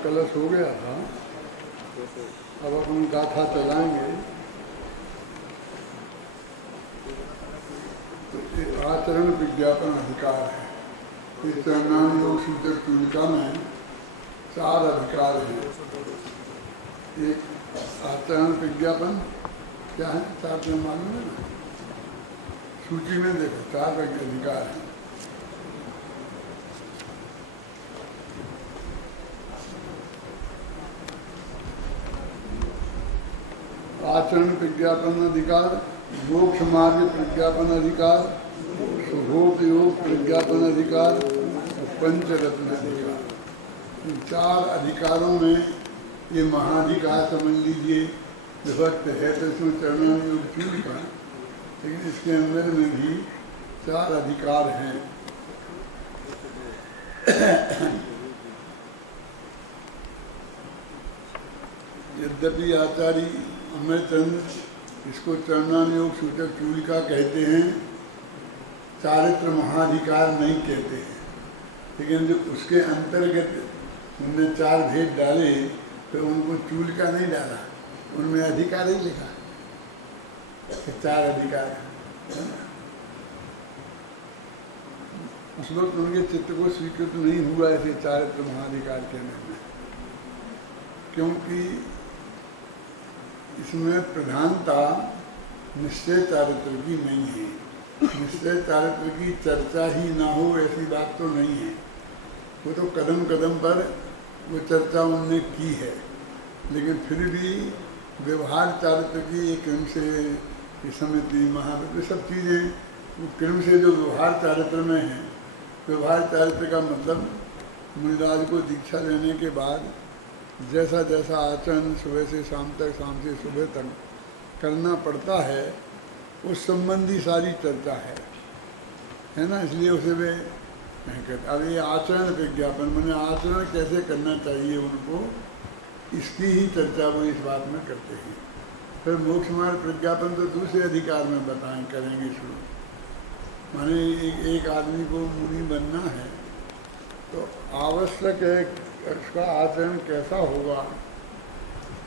कलश हो गया था। अब अपन गाथा चलाएंगे। तो आचरण विज्ञापन अधिकार है। इस चरणान योग सूचक चूलिका में 4 अधिकार हैं। एक आचरण विज्ञापन क्या है, 4 में मालूम है ना, सूची में देखो 4 अधिकार हैं। आचरण विज्ञापन अधिकार, मोक्ष मार्ग विज्ञापन अधिकार, शुभोपयोग विज्ञापन अधिकार, पंचरत्न अधिकार। इन 4 अधिकारों में ये महाधिकार समझ लीजिए विभक्त है तो इसमें चरणानुयोग चूलिका, लेकिन इसके अंदर में भी 4 अधिकार हैं। यद्यपि आचार्य अमरचंद इसको चरणानुयोग सूचक चूलिका कहते हैं, चारित्र महाधिकार नहीं कहते हैं, लेकिन जो उसके अंतर्गत उनने 4 भेद डाले तो उनको चूलिका नहीं डाला, उनमें अधिकार ही लिखा, 4 अधिकार है। उस वक्त उनके चित्त को स्वीकृत नहीं हुआ ऐसे चारित्र महाधिकार कहने में, क्योंकि इसमें प्रधानता निश्चय चारित्र की नहीं है। निश्चय चारित्र की चर्चा ही ना हो ऐसी बात तो नहीं है, वो तो कदम कदम पर वो चर्चा उनने की है, लेकिन फिर भी व्यवहार चारित्र की एक क्रम से समिति महाविद्य सब चीज़ें वो क्रम से जो व्यवहार चारित्र में है। व्यवहार चारित्र का मतलब मुनिराज को दीक्षा लेने के बाद जैसा जैसा आचरण सुबह से शाम तक, शाम से सुबह तक करना पड़ता है उस संबंधी सारी चर्चा है ना, इसलिए उसे वे नहीं कहते। अब ये आचरण विज्ञापन मैंने आचरण कैसे करना चाहिए उनको, इसकी ही चर्चा वो इस बात में करते हैं। फिर मोक्ष मार्ग विज्ञापन तो दूसरे अधिकार में करेंगे शुरू। माने एक आदमी को मुनि बनना है तो आवश्यक है उसका आचरण कैसा होगा,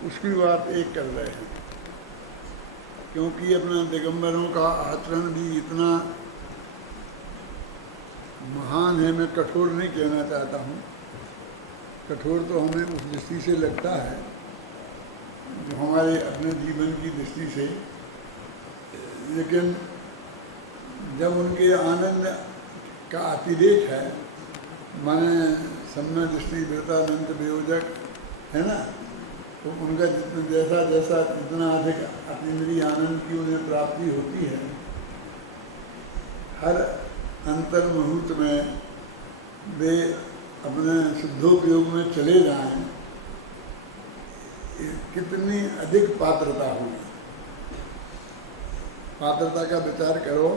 उसकी बात एक कर रहे हैं, क्योंकि अपना दिगंबरों का आचरण भी इतना महान है। मैं कठोर नहीं कहना चाहता हूँ, कठोर तो हमें उस दृष्टि से लगता है जो हमारे अपने जीवन की दृष्टि से, लेकिन जब उनके आनंद का अतिरेक है, माने सम्य दृष्टि वृतानंद वियोजक है ना, तो उनका जितना जैसा जैसा जितना अधिक अतीन्द्रिय आनंद की उन्हें प्राप्ति होती है, हर अंतर मुहूर्त में वे अपने शुद्धोपयोग में चले जाएं, कितनी अधिक पात्रता होगी। पात्रता का विचार करो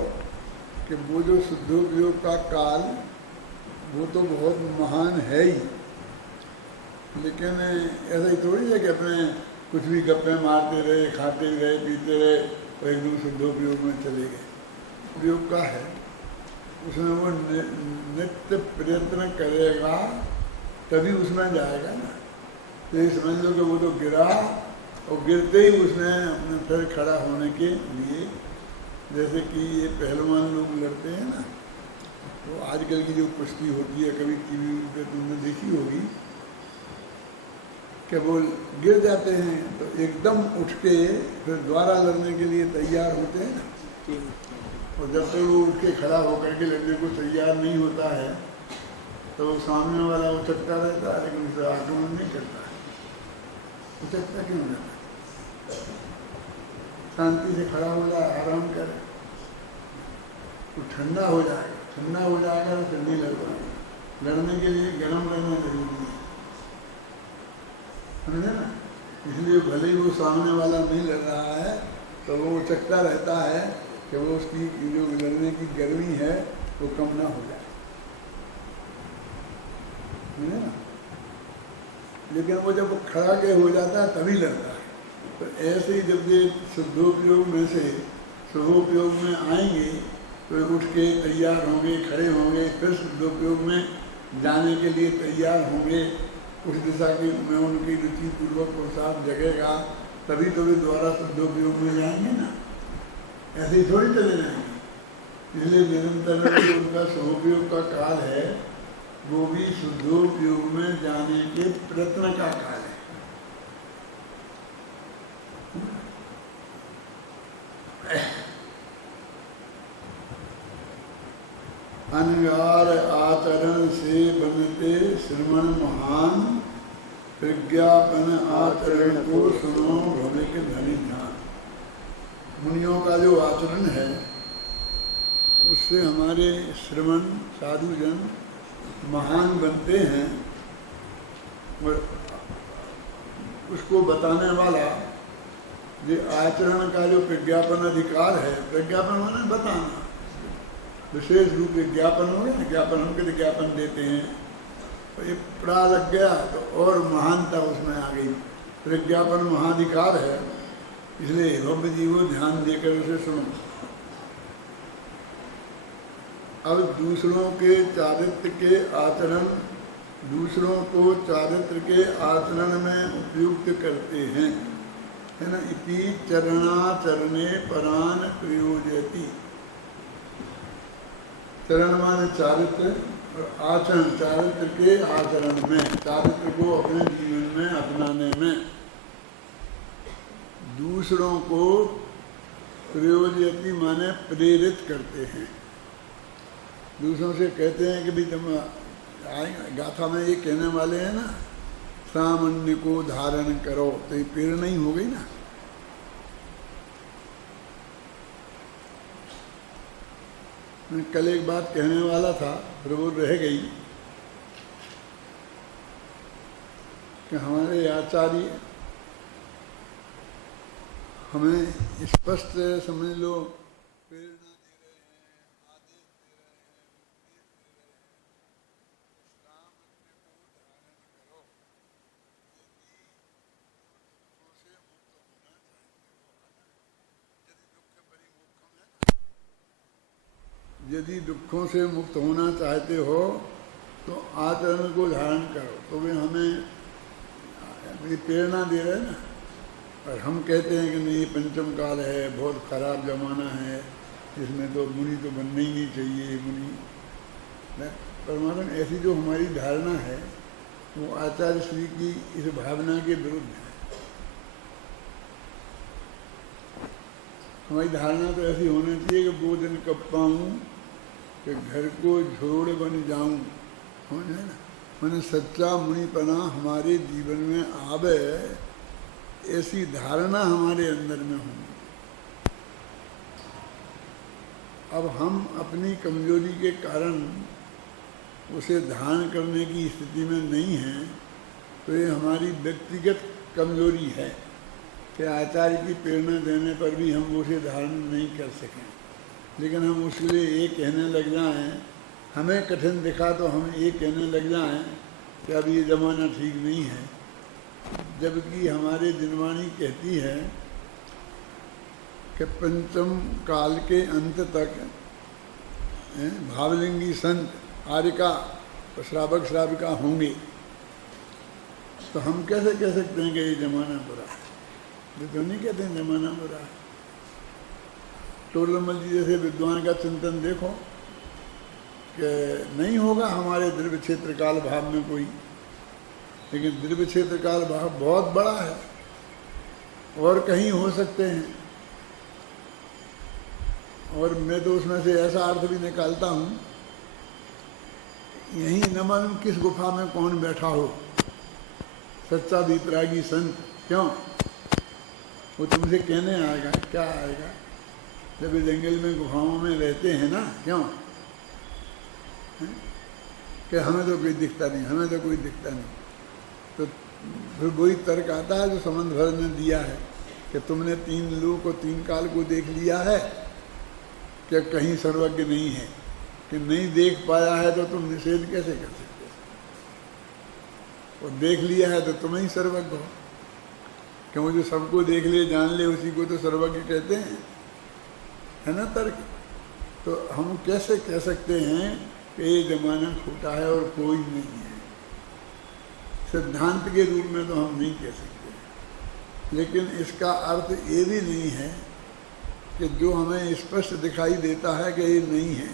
कि वो जो शुद्धोपयोग का काल वो तो बहुत महान है ही, लेकिन ऐसा ही थोड़ी है कि अपने कुछ भी गप्पे मारते रहे, खाते रहे, पीते रहे और एकदम शुद्धोपयोग में चले गए। उपयोग का है, उसमें वो नित्य प्रयत्न करेगा तभी उसमें जाएगा ना। तो ये समझ लो कि वो तो गिरा और गिरते ही उसने अपने फिर खड़ा होने के लिए, जैसे कि ये पहलवान लोग लड़ते हैं ना, तो आजकल की जो कुश्ती होती है, कभी टीवी पे तुमने देखी होगी कि वो गिर जाते हैं तो एकदम उठ के फिर दोबारा लड़ने के लिए तैयार होते हैं ना, और जब तक वो उठ के खड़ा होकर के लड़ने को तैयार नहीं होता है तो सामने वाला उचकता रहता है, लेकिन उसे आक्रमण नहीं करता है। उचकता क्यों रहता है? शांति से खड़ा हो जाए, आराम करे, तो ठंडा हो जाएगा, ठंडा हो जाएगा तो ठंडी लग पाएगा। लड़ने के लिए गर्म रहना जरूरी है, समझे ना। इसलिए भले ही वो सामने वाला नहीं लड़ रहा है तो वो उचकता रहता है कि वो उसकी जो लड़ने की गर्मी है वो कम ना हो जाए, समझे ना। लेकिन वो जब खड़ा के हो जाता है तभी लड़ता है। तो ऐसे ही जब ये शुद्धोपयोग में से शुभोपयोग में आएंगे तो उठ के तैयार होंगे, खड़े होंगे, फिर शुद्धोपयोग में जाने के लिए तैयार होंगे, उस दिशा की में उनकी रुचि पूर्वक पुरुषार्थ जगेगा, तभी तो वे द्वारा शुद्धोपयोग में जाएंगे ना, ऐसे ही थोड़ी चले जाएंगे। इसलिए निरंतर जो उनका सदुपयोग का काल है वो भी शुद्धोपयोग में जाने के प्रयत्न का काल है। अनगार आचरण से बनते श्रवण महान, प्रज्ञापन आचरण को सुनो भले के धनी ध्यान। मुनियों का जो आचरण है उससे हमारे श्रवण साधुजन महान बनते हैं, और उसको बताने वाला ये आचरण का जो प्रज्ञापन अधिकार है, प्रज्ञापन माने बताना, विशेष रूप से ज्ञापन हो गया ना, ज्ञापन हम कहते ज्ञापन देते हैं, तो ये पड़ा लग गया तो और महानता उसमें आ गई। प्रज्ञापन महाधिकार है, इसलिए भव्य जीवो ध्यान देकर उसे सुनो। अब दूसरों के चारित्र के आचरण, दूसरों को चारित्र के आचरण में उपयुक्त करते हैं, है ना। इति चरणाचरणे परान प्रयोजयति। चरण माने चारित्र और आचरण, चारित्र के आचरण में, चारित्र को अपने जीवन में अपनाने में दूसरों को प्रयोजयति माने प्रेरित करते हैं। दूसरों से कहते हैं कि भाई तुम आएंगे, गाथा में ये कहने वाले हैं ना, सामान्य को धारण करो, तो ये प्रेरणा ही हो गई ना। मैं कल एक बात कहने वाला था फिर वो रह गई कि हमारे आचार्य हमें स्पष्ट समझ लो प्रेरणा दे रहे हैं, आदेश दे रहे हैं, उपदेश दे रहे हैं, सामान्य को धारण करो, यदि दुखों से मुक्त होना चाहते हो तो आचरण को धारण करो। तो वे हमें प्रेरणा दे रहे हैं ना। और हम कहते हैं कि नहीं ये पंचम काल है, बहुत खराब जमाना है, इसमें तो मुनि तो बनना ही नहीं चाहिए, मुनि। परमात्मा ऐसी जो हमारी धारणा है वो आचार्य श्री की इस भावना के विरुद्ध है। हमारी धारणा तो ऐसी होनी चाहिए कि 2 दिन कब पाऊँ कि घर को झोड़ बन जाऊँ, समझ है ना। मैंने सच्चा मुनिपना हमारे जीवन में आवे, ऐसी धारणा हमारे अंदर में होगी। अब हम अपनी कमजोरी के कारण उसे धारण करने की स्थिति में नहीं हैं, तो ये हमारी व्यक्तिगत कमजोरी है कि आचार्य की प्रेरणा देने पर भी हम उसे धारण नहीं कर सकें। लेकिन हम उसके लिए ये कहने लग जाएं, हमें कठिन दिखा तो हम ये कहने लग जाएं कि अब ये ज़माना ठीक नहीं है, जबकि हमारे जिनवाणी कहती है कि पंचम काल के अंत तक भावलिंगी संत आर्यका और श्रावक श्राविका होंगे। तो हम कैसे कह सकते हैं कि ये ज़माना बुरा है? ये तो नहीं कहते हैं ज़माना बुरा है। टोलमल जी जैसे विद्वान का चिंतन देखो कि नहीं होगा हमारे द्रव्य क्षेत्र काल भाव में कोई, लेकिन द्रव्य क्षेत्र काल भाव बहुत बड़ा है और कहीं हो सकते हैं। और मैं तो उसमें से ऐसा अर्थ भी निकालता हूँ, यहीं न मालूम किस गुफा में कौन बैठा हो, सच्चा वितरागी संत। क्यों? वो तुमसे कहने आएगा, क्या आएगा? जब जंगल में गुफाओं में रहते हैं ना, क्यों कि हमें तो कोई दिखता नहीं, हमें तो कोई दिखता नहीं। तो फिर वही तर्क आता है जो संबंध भर ने दिया है कि तुमने 3 लोक और 3 काल को देख लिया है कि कहीं सर्वज्ञ नहीं है, कि नहीं देख पाया है तो तुम निषेध कैसे कर सकते हो? और देख लिया है तो तुम ही सर्वज्ञ हो, क्योंकि जो सबको देख ले जान ले उसी को तो सर्वज्ञ कहते हैं, है ना तर्क। तो हम कैसे कह सकते हैं कि ये जमाना खोटा है और कोई नहीं है? सिद्धांत के रूप में तो हम नहीं कह सकते, लेकिन इसका अर्थ ये भी नहीं है कि जो हमें स्पष्ट दिखाई देता है कि ये नहीं है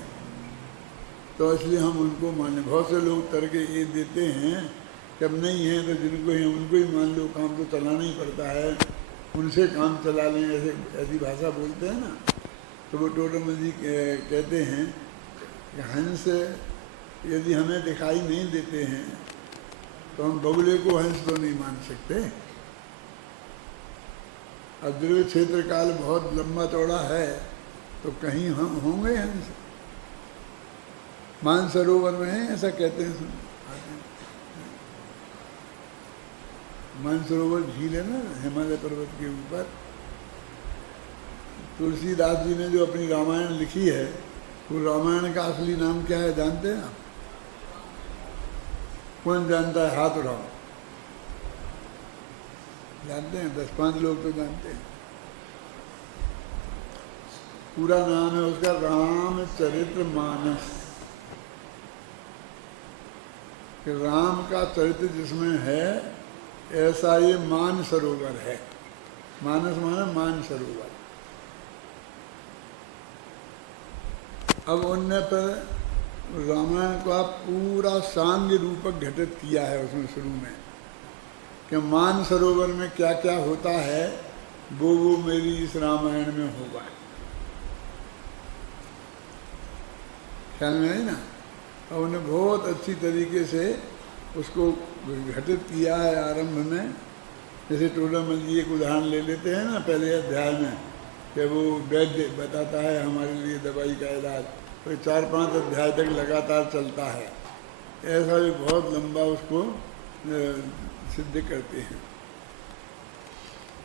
तो इसलिए हम उनको माने। बहुत से लोग तर्क ये देते हैं कि अब नहीं है तो जिनको ही उनको ही मान लो, काम तो चलाना ही पड़ता है, उनसे काम चला लें, ऐसे ऐसी भाषा बोलते हैं ना। तो वो टोडरमल जी कहते हैं कि हंस यदि हमें दिखाई नहीं देते हैं तो हम बगुले को हंस तो नहीं मान सकते। अब ध्रुव क्षेत्र काल बहुत लंबा चौड़ा है तो कहीं हम होंगे हंस। मानसरोवर में है ऐसा कहते हैं। मानसरोवर झील है ना हिमालय पर्वत के ऊपर। तुलसीदास जी ने जो अपनी रामायण लिखी है वो रामायण का असली नाम क्या है जानते हैं आप? कौन जानता है? हाथ उठाओ। जानते हैं? 10-5 लोग तो जानते हैं। पूरा नाम है उसका रामचरितमानस। कि राम का चरित्र जिसमें है ऐसा ये मानसरोवर है। मानस माना मानसरोवर। अब उनने पर रामायण का पूरा सांग रूपक घटित किया है उसमें शुरू में कि मानसरोवर में क्या क्या होता है वो मेरी इस रामायण में होगा। ख्याल में है ना? और उन्हें बहुत अच्छी तरीके से उसको घटित किया है आरंभ में। जैसे टोडरमल जी एक उदाहरण ले लेते हैं ना पहले अध्याय में कि वो वैद्य बताता है हमारे लिए दवाई का इलाज, तो 4-5 अध्याय तक लगातार चलता है। ऐसा भी बहुत लंबा उसको सिद्ध करते हैं।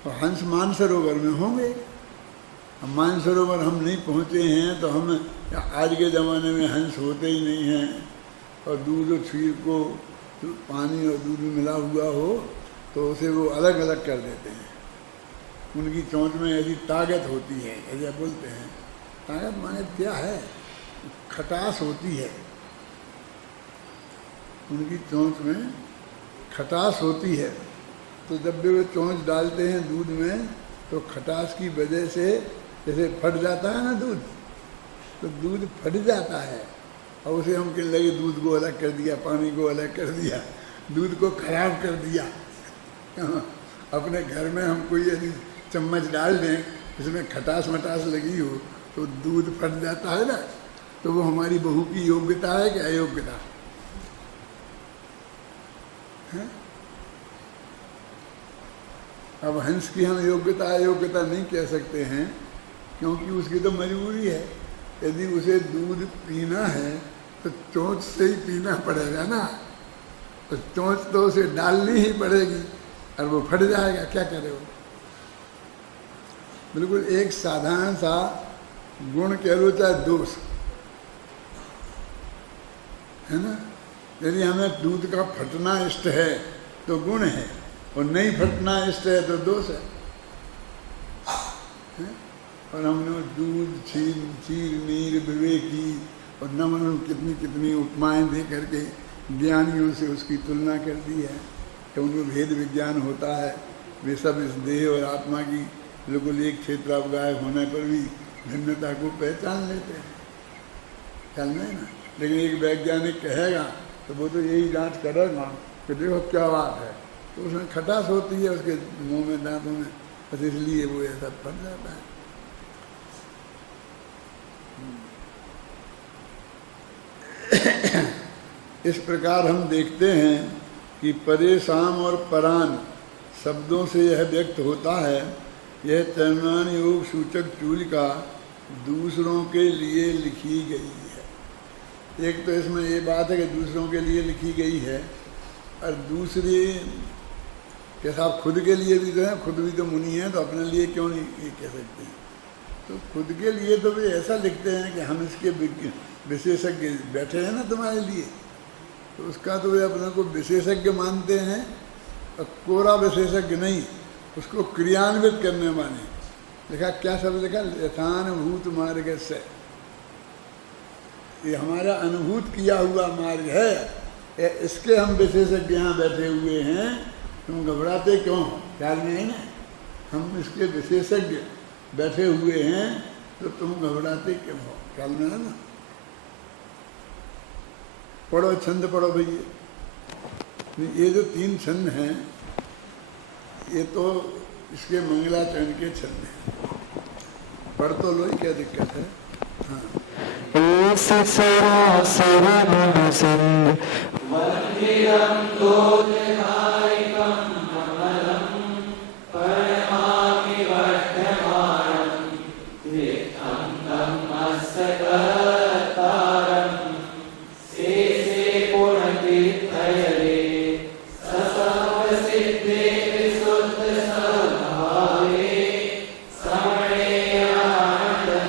तो हंस मानसरोवर में होंगे। अब मानसरोवर हम नहीं पहुँचे हैं तो हम आज के ज़माने में हंस होते ही नहीं हैं। और दूध और खीर को पानी और दूध में मिला हुआ हो तो उसे वो अलग अलग कर देते हैं। उनकी चोंच में ऐसी ताकत होती है, ऐसा बोलते हैं। ताकत माने क्या है? खटास होती है। उनकी चोंच में खटास होती है। तो जब भी वो चोंच डालते हैं दूध में तो खटास की वजह से जैसे फट जाता है ना दूध, तो दूध फट जाता है। और उसे हम कहने लगे दूध को अलग कर दिया, पानी को अलग कर दिया, दूध को खराब कर दिया। अपने घर में हम कोई यदि चम्मच डाल दें इसमें खटास मटास लगी हो तो दूध फट जाता है ना। तो वो हमारी बहू की योग्यता है कि अयोग्यता है? अब हंस की हम योग्यता अयोग्यता नहीं कह सकते हैं क्योंकि उसकी तो मजबूरी है। यदि उसे दूध पीना है तो चोंच से ही पीना पड़ेगा ना। तो चोंच तो उसे डालनी ही पड़ेगी और वो फट जाएगा, क्या करे वो? बिल्कुल एक साधारण सा गुण कह लो चाहे दोष है ना। यदि हमें दूध का फटना इष्ट है तो गुण है, और नहीं फटना इष्ट है तो दोष है? और हमने दूध क्षीर नीर विवेकी और नमन कितनी कितनी उपमाएं दे करके ज्ञानियों से उसकी तुलना कर दी है कि उनको भेद विज्ञान होता है। वे सब इस देह और आत्मा की बिल्कुल एक क्षेत्रावगाह होने पर भी भिन्नता को पहचान लेते हैं। ख्याल में है ना? लेकिन एक वैज्ञानिक कहेगा तो वो तो यही जांच करेगा कि देखो क्या बात है, तो उसमें खटास होती है उसके मुंह में, दांतों में, बस इसलिए वो ऐसा फट जाता है। इस प्रकार हम देखते हैं कि परेशान और परान शब्दों से यह व्यक्त होता है। यह तैमान योग सूचक चूलिका दूसरों के लिए लिखी गई है। एक तो इसमें ये बात है कि दूसरों के लिए लिखी गई है, और दूसरी कि साहब खुद के लिए भी तो है, खुद भी तो मुनि हैं तो अपने लिए क्यों नहीं ये कह सकते हैं। तो खुद के लिए तो वे ऐसा लिखते हैं कि हम इसके विशेषज्ञ बैठे हैं ना तुम्हारे लिए, तो उसका तो वे अपने को विशेषज्ञ मानते हैं, और कोरा विशेषज्ञ नहीं, उसको क्रियान्वित करने वाले। लिखा क्या शब्द लिखा? यथानुभूत मार्ग से, ये हमारा अनुभूत किया हुआ मार्ग है, इसके हम विशेषज्ञ यहाँ बैठे हुए हैं, तुम घबराते क्यों हो? ख्याल में है ना, हम इसके विशेषज्ञ बैठे हुए हैं तो तुम घबराते क्यों हो? ख्याल में है ना। पढ़ो, छंद पढ़ो भैया। ये जो 3 छंद हैं ये तो इसके मंगलाचरण के छंद हैं, पढ़ तो लो, क्या दिक्कत है। हाँ, सरासर मन सिंध वंदिरं दोजनायकं कमलं परमामि वर्धमानं तीर्थं धम्मस्य तारं शेषे पूर्णतीर्थयरे ससर्वसिद्धे विशुद्धस्वभावे समणे आनन्दं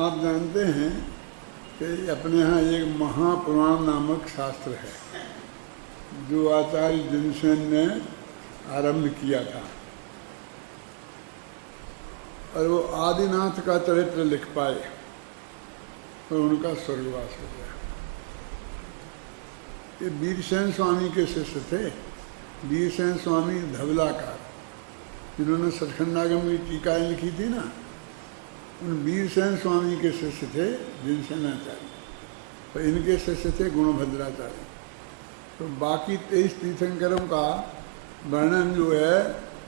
आप जानते हैं कि अपने यहाँ एक महापुराण नामक शास्त्र है जो आचार्य जिनसेन ने आरंभ किया था, और वो आदिनाथ का चरित्र लिख पाए और उनका स्वर्गवास हो गया। ये वीरसेन स्वामी के शिष्य थे, वीरसेन स्वामी धवलाकार, जिन्होंने सचखंडागम की टीकाएँ लिखी थी ना, उन वीरसेन स्वामी के शिष्य थे जिनसेनाचार्य, और इनके शिष्य थे गुणभद्राचार्य। तो बाकी 23 तीर्थंकरों का वर्णन जो है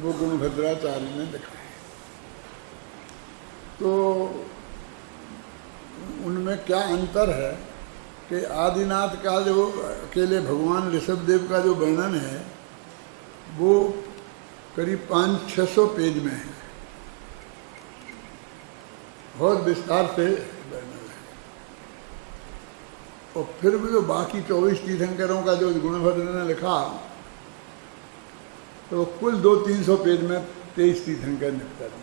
वो गुणभद्राचार्य ने लिखा है। तो उनमें क्या अंतर है कि आदिनाथ का जो अकेले भगवान ऋषभदेव का जो वर्णन है वो करीब 500-600 पेज में है, बहुत विस्तार से वर्णन है। और फिर भी जो बाकी 24 तीर्थंकरों का जो गुणभद्र ने लिखा तो कुल 200-300 पेज में 23 तीर्थंकर निपटा दिए।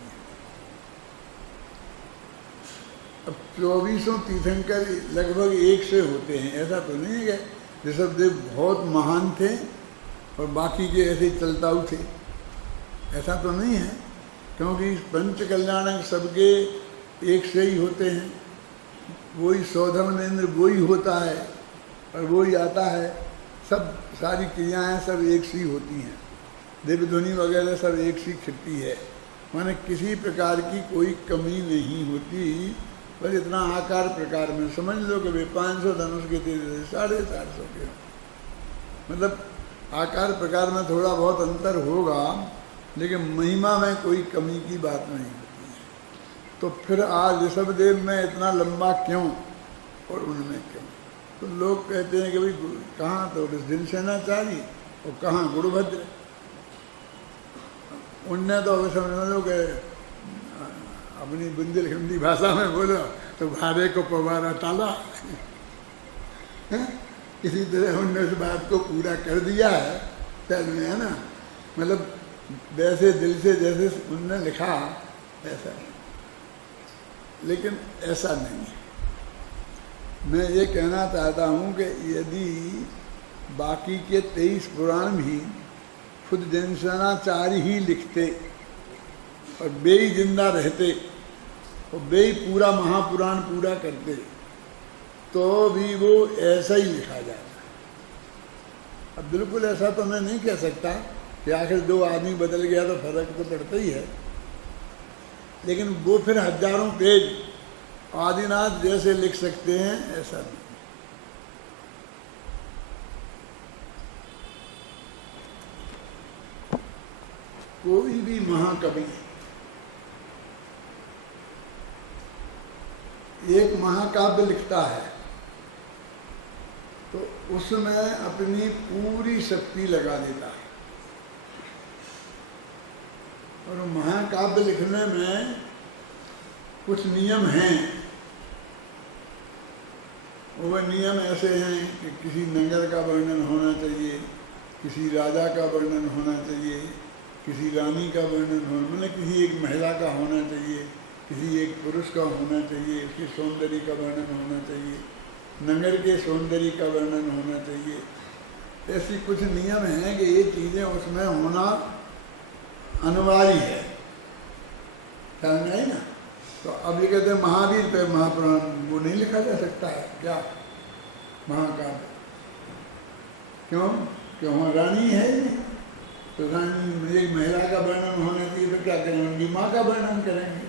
अब 24 तीर्थंकर लगभग एक से होते हैं, ऐसा तो नहीं है कि ऋषभदेव बहुत महान थे और बाकी के ऐसे ही चलताऊ थे, ऐसा तो नहीं है, क्योंकि पंच कल्याणक सबके एक से ही होते हैं। वही सौधर्मेंद्र वही होता है और वही आता है, सब सारी क्रियाएं सब एक सी होती हैं, दिव्य ध्वनि वगैरह सब एक सी खिलती है, माने किसी प्रकार की कोई कमी नहीं होती। बस इतना आकार प्रकार में समझ लो कि भाई 500 धनुष के थे 450 के, मतलब आकार प्रकार में थोड़ा बहुत अंतर होगा, लेकिन महिमा में कोई कमी की बात नहीं होती है। तो फिर आज ऋषभदेव में इतना लंबा क्यों और उनमें क्यों? तो लोग कहते हैं कि भाई कहाँ तो जिनसेनाचार्य और कहाँ गुरुभद्र। उनने तो अभी समझ लो कि अपनी बुंदेलखंडी भाषा में बोलो तो भारे को पवारा टाला। इसी तरह उनने उस बात को पूरा कर दिया है, तब में है ना, मतलब वैसे दिल से जैसे उनने लिखा ऐसा, लेकिन ऐसा नहीं है। मैं ये कहना चाहता हूँ कि यदि बाकी के 23 पुराण भी खुद जिनसेनाचार्य ही लिखते और वे ही जिंदा रहते और वे ही पूरा महापुराण पूरा करते तो भी वो ऐसा ही लिखा जाता है। अब बिल्कुल ऐसा तो मैं नहीं कह सकता कि आखिर दो आदमी बदल गया तो फर्क तो पड़ता ही है, लेकिन वो फिर हजारों पेज आदिनाथ जैसे लिख सकते हैं ऐसा नहीं। कोई भी महाकवि एक महाकाव्य लिखता है तो उसमें अपनी पूरी शक्ति लगा देता है, और महाकाव्य लिखने में कुछ नियम हैं। वो नियम ऐसे हैं कि किसी नगर का वर्णन होना चाहिए, किसी राजा का वर्णन होना चाहिए, किसी रानी का वर्णन होना, मतलब किसी एक महिला का होना चाहिए, किसी एक पुरुष का होना चाहिए, उसके सौंदर्य का वर्णन होना चाहिए, नगर के सौंदर्य का वर्णन होना चाहिए। ऐसी कुछ नियम हैं कि ये चीज़ें उसमें होना अनिवार्य है, समझ में आई ना। तो अब ये कहते हैं महावीर पे महापुराण वो नहीं लिखा जा सकता है क्या महाकाव्य? क्यों? क्यों वहाँ रानी है ही नहीं, तो रानी एक महिला का वर्णन होना चाहिए, तो क्या करेंगे? उनकी माँ का वर्णन करेंगे।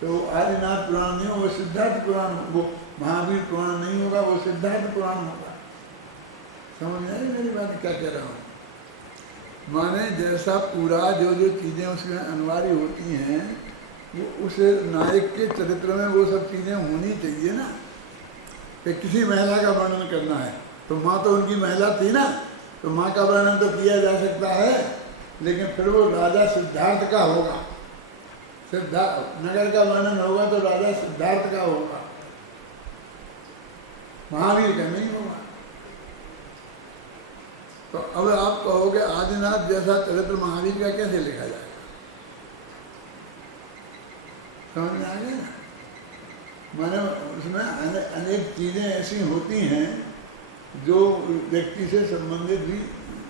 तो आदिनाथ पुराण नहीं होगा, वो सिद्धार्थ पुराण, वो महावीर पुराण नहीं होगा, वो सिद्धार्थ पुराण होगा। समझ में आई मेरी बात क्या कह रहा हूँ? माने जैसा पूरा जो जो चीज़ें उसमें अनिवार्य होती हैं वो उस नायक के चरित्र में वो सब चीज़ें होनी चाहिए ना। कि किसी महिला का वर्णन करना है तो माँ तो उनकी महिला थी ना, तो माँ का वर्णन तो किया जा सकता है, लेकिन फिर वो राजा सिद्धार्थ का होगा। सिद्धार्थ नगर का वर्णन होगा तो राजा सिद्धार्थ का होगा, महावीर का नहीं होगा। तो अब आप कहोगे आदिनाथ जैसा चरित्र महावीर का कैसे लिखा जाएगा? समझ में आ गया? माने उसमें अनेक चीज़ें ऐसी होती हैं जो व्यक्ति से संबंधित भी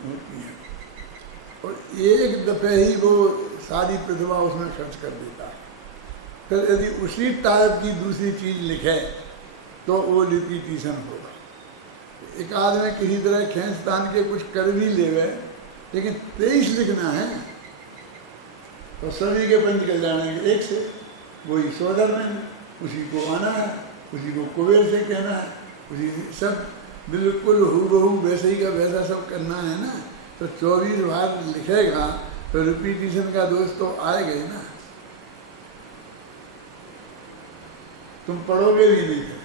होती हैं, और एक दफे ही वो सारी प्रतिभा उसमें खर्च कर देता है। फिर यदि उसी टाइप की दूसरी चीज़ लिखे तो वो रिपीटिशन होगा। एक आदमी किसी तरह खींचतान के कुछ कर भी ले गए, लेकिन 23 लिखना है तो सभी के पंच कल्याण एक से वही सोदर में उसी को आना है, उसी को कुबेर से कहना है, उसी सब बिल्कुल हूबहू वैसे ही का वैसा सब करना है ना। तो 24 बार लिखेगा तो रिपीटिशन का दोष तो आएगा ही ना। तुम पढ़ोगे भी नहीं थे,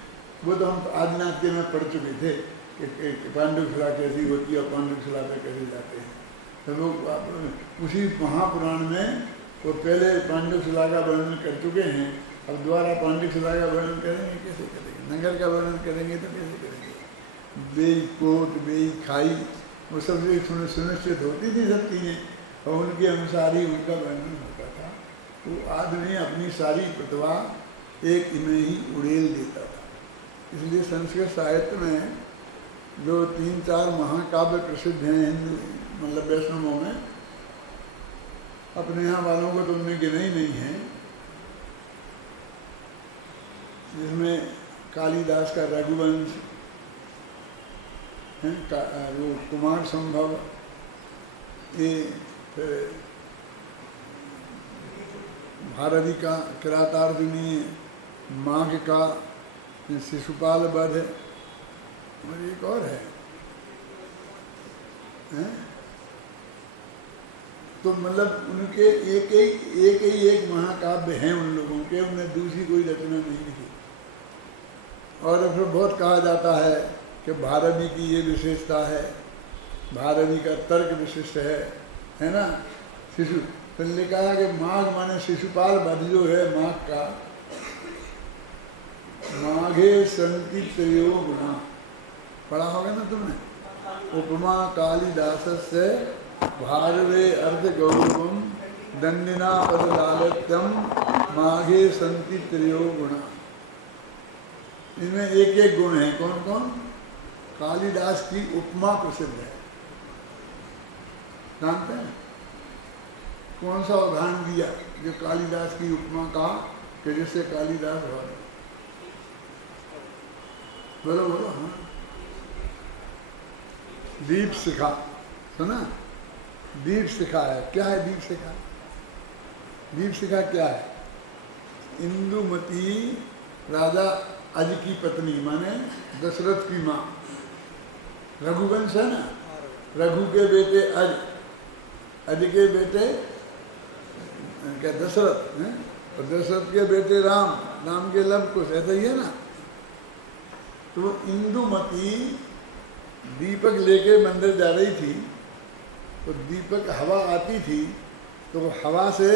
वो तो हम आदिनाथ के में पढ़ चुके थे कि पांडुशिला कैसी होती है, पांडुशिला पे कैसे जाते हैं। तो लोग उसी महापुराण में वो पहले पांडुशिला का वर्णन कर चुके हैं, अब दोबारा पांडुशिला का वर्णन करेंगे, कैसे करेंगे? नगर का वर्णन करेंगे तो कैसे करेंगे? बेई कोट बेई खाई वो सब सुनिश्चित होती थी सब चीज़ें, और उनके अनुसार ही उनका वर्णन होता था। तो आदमी अपनी सारी प्रतिभा एक में ही उड़ेल देता था। इसलिए संस्कृत साहित्य में जो 3-4 महाकाव्य प्रसिद्ध हैं हिंदू मतलब वैष्णवों में, अपने यहाँ वालों को तो उनमें गिना ही नहीं है, जिसमें कालिदास का रघुवंश है, वो कुमार संभव, ये भारती का किरातार्जुनी, माघ का शिशुपाल वध, और एक और है, हैं? तो मतलब उनके एक महाकाव्य हैं उन लोगों के, उन्हें दूसरी कोई रचना नहीं लिखी। और फिर बहुत कहा जाता है कि भारती की ये विशेषता है, भारती का तर्क विशिष्ट है ना। शिशु फिर लिखा है कि माघ माने शिशुपाल वध जो है माघ का, माघे संति त्रयो गुणा, पढ़ा होगा ना तुमने। उपमा कालिदास से भारवे अर्ध गौरवम दंडिना पद लालत्यम माघे संति त्रयो गुणा। इनमें एक एक गुण है। कौन कौन? कालिदास की उपमा प्रसिद्ध है, जानते हैं? कौन सा उदाहरण दिया जो कालिदास की उपमा का कि जिससे कालिदास हो? बोलो बोलो। हाँ, दीप शिखा सुना? दीप शिखा है। क्या है दीप शिखा? दीप शिखा क्या है? इंदुमती राजा अज की पत्नी, माने दशरथ की माँ। रघुवंश है ना, रघु के बेटे अज, अज के बेटे क्या दशरथ हैं, और दशरथ के बेटे राम, राम के लव कुश, ऐसा ही है ना। तो इंदुमती दीपक लेके मंदिर जा रही थी, तो दीपक हवा आती थी, तो वो हवा से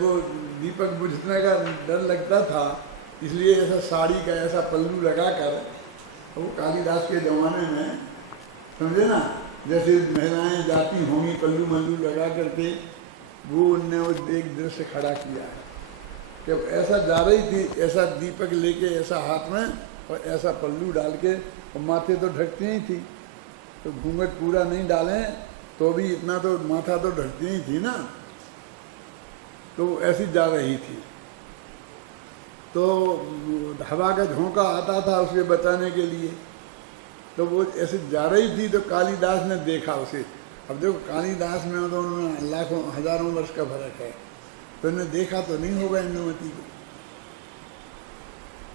वो दीपक बुझने का डर लगता था, इसलिए ऐसा साड़ी का ऐसा पल्लू लगाकर, वो कालिदास के ज़माने में समझे ना, जैसे महिलाएं जाती होंगी पल्लू मल्लू लगा करके, वो उनने वो एक दृश्य खड़ा किया है कि ऐसा जा रही थी, ऐसा दीपक लेके ऐसा हाथ में और ऐसा पल्लू डाल के, और माथे तो ढकती ही थी, तो घूंघट पूरा नहीं डालें तो भी इतना तो माथा तो ढकती ही थी ना, तो ऐसी जा रही थी। तो हवा का झोंका आता था उसे बचाने के लिए, तो वो ऐसे जा रही थी, तो कालिदास ने देखा उसे। अब देखो कालिदास में तो लाखों हजारों वर्ष का फर्क है, तो उन्होंने देखा तो नहीं होगा इंदुमती को।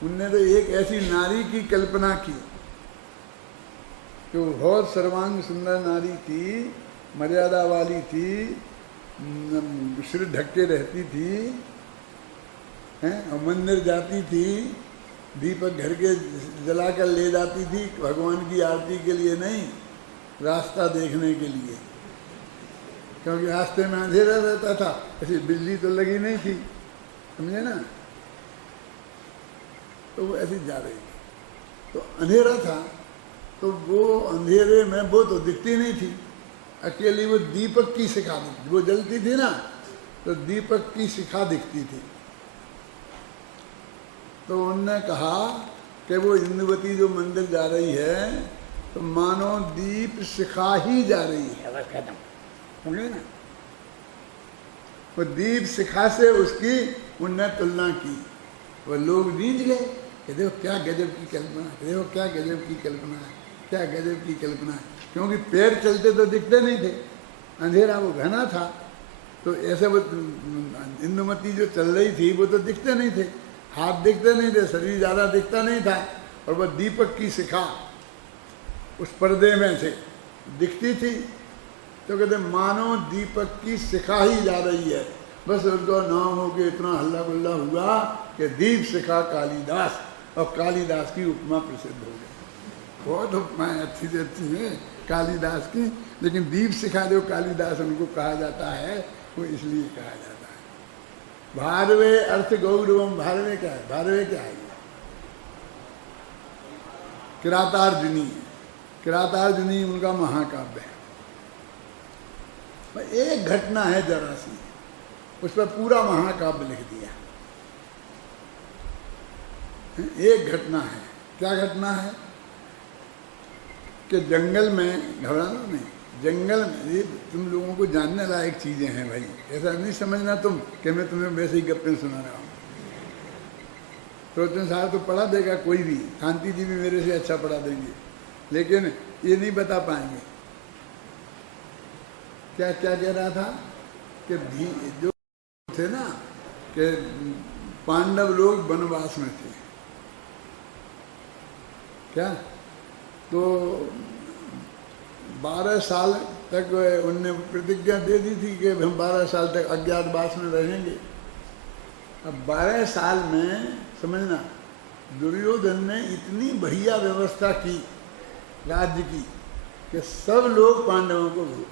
उनने तो एक ऐसी नारी की कल्पना की जो बहुत सर्वांग सुंदर नारी थी, मर्यादा वाली थी, सिर ढक के रहती थी, हैं, और मंदिर जाती थी, दीपक घर के जलाकर ले जाती थी, भगवान की आरती के लिए नहीं, रास्ता देखने के लिए, क्योंकि रास्ते में अंधेरा रहता था, ऐसी बिजली तो लगी नहीं थी, समझे ना। तो वो ऐसी जा रही थी, तो अंधेरा था, तो वो अंधेरे में वो तो दिखती नहीं थी, अकेली वो दीपक की शिखा दिखती, वो जलती थी ना, तो दीपक की शिखा दिखती थी। तो उनने कहा कि वो इंदुमती जो मंदिर जा रही है, तो मानो दीप शिखा ही जा रही है, बस खत्म, समझे ना। वो दीप शिखा से उसकी उनने तुलना की, वो लोग नींद गए कि देखो क्या गजब की कल्पना है, देखो क्या गजब की कल्पना है, क्या गजब की कल्पना है, क्योंकि पैर चलते तो दिखते नहीं थे, अंधेरा वो घना था, तो ऐसे वो इंदुमती जो चल रही थी वो तो दिखते नहीं थे, हाथ दिखते नहीं थे, शरीर ज़्यादा दिखता नहीं था, और वह दीपक की शिखा उस पर्दे में से दिखती थी, तो कहते मानो दीपक की शिखा ही जा रही है। बस उनको नाम हो के इतना हल्ला गुल्ला हुआ कि दीप शिखा कालिदास, और कालिदास की उपमा प्रसिद्ध हो गई। बहुत उपमाएँ अच्छी से अच्छी हैं कालिदास की, लेकिन दीप शिखा जो कालिदास उनको कहा जाता है, वो इसलिए कहा जाता है। भारवे अर्थ गौरवम, भारवे क्या है? भारवे क्या है? किरातार्जुनी, किरातार्जुनी उनका महाकाव्य है। एक घटना है जरा सी, उस पर पूरा महाकाव्य लिख दिया। एक घटना है, क्या घटना है कि जंगल में, घबराना नहीं, जंगल में, ये तुम लोगों को जानने लायक चीज़ें हैं भाई, ऐसा नहीं समझना तुम कि मैं तुम्हें वैसे ही गप्पे सुना रहा हूँ। रोचन साहब तो पढ़ा देगा कोई भी, कांति जी भी मेरे से अच्छा पढ़ा देंगे, लेकिन ये नहीं बता पाएंगे। क्या क्या कह रहा था कि जो थे ना कि पांडव लोग वनवास में थे, क्या तो 12 साल तक उनने प्रतिज्ञा दे दी थी कि हम 12 साल तक अज्ञातवास में रहेंगे। अब 12 साल में समझना, दुर्योधन ने इतनी बढ़िया व्यवस्था की राज्य की कि सब लोग पांडवों को भूल।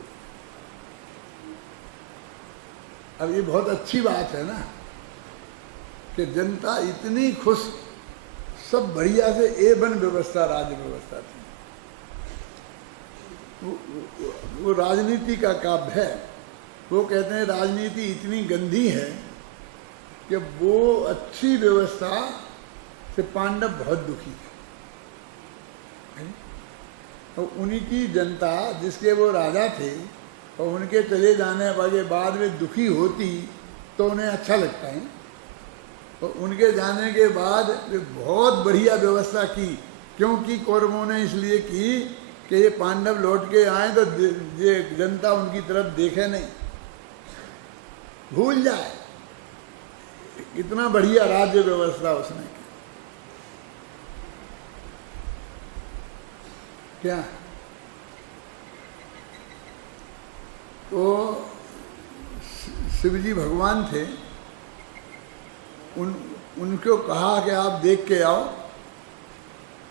अब ये बहुत अच्छी बात है ना कि जनता इतनी खुश, सब बढ़िया से A1 व्यवस्था, राज्य व्यवस्था थी। वो राजनीति का काव्य है। वो कहते हैं राजनीति इतनी गंदी है कि वो अच्छी व्यवस्था से पांडव बहुत दुखी थे, और उन्हीं की जनता जिसके वो राजा थे, और उनके चले जाने वाले बाद में दुखी होती तो उन्हें अच्छा लगता है। और उनके जाने के बाद बहुत बढ़िया व्यवस्था की क्योंकि कौरवों ने इसलिए की कि ये पांडव लौट के आए तो ये जनता उनकी तरफ देखे नहीं, भूल जाए। इतना बढ़िया राज्य व्यवस्था उसने की। क्या तो शिवजी भगवान थे, उनको कहा कि आप देख के आओ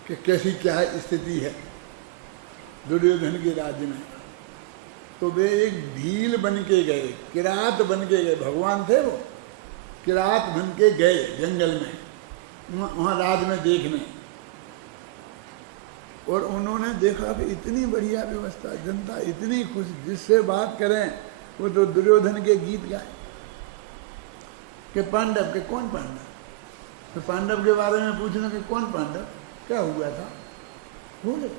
कि कैसी क्या स्थिति है दुर्योधन के राज्य में। तो वे एक भील बन के गए, किरात बन के गए, भगवान थे वो, किरात बन के गए जंगल में, वहाँ राज में देखने। और उन्होंने देखा कि इतनी बढ़िया व्यवस्था, जनता इतनी खुश, जिससे बात करें वो तो दुर्योधन के गीत गाए कि पांडव के कौन पांडव, तो पांडव के बारे में पूछना कि कौन पांडव, क्या हुआ था, बोले।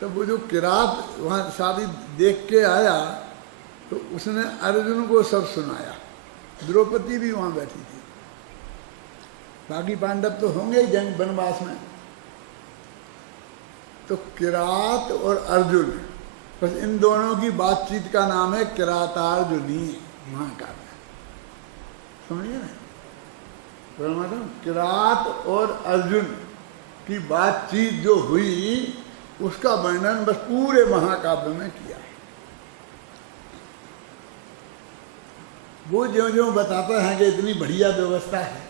तब वो जो किरात वहाँ शादी देख के आया तो उसने अर्जुन को सब सुनाया। द्रौपदी भी वहाँ बैठी थी, बाकी पांडव तो होंगे ही जंग वनवास में। तो किरात और अर्जुन, बस इन दोनों की बातचीत का नाम है किरातार्जुनी महाकाव्य। समझिए ना, किरात और अर्जुन की बातचीत जो हुई उसका वर्णन बस पूरे महाकाव्य में किया है। वो ज्यों ज्यों बताता है कि इतनी बढ़िया व्यवस्था है,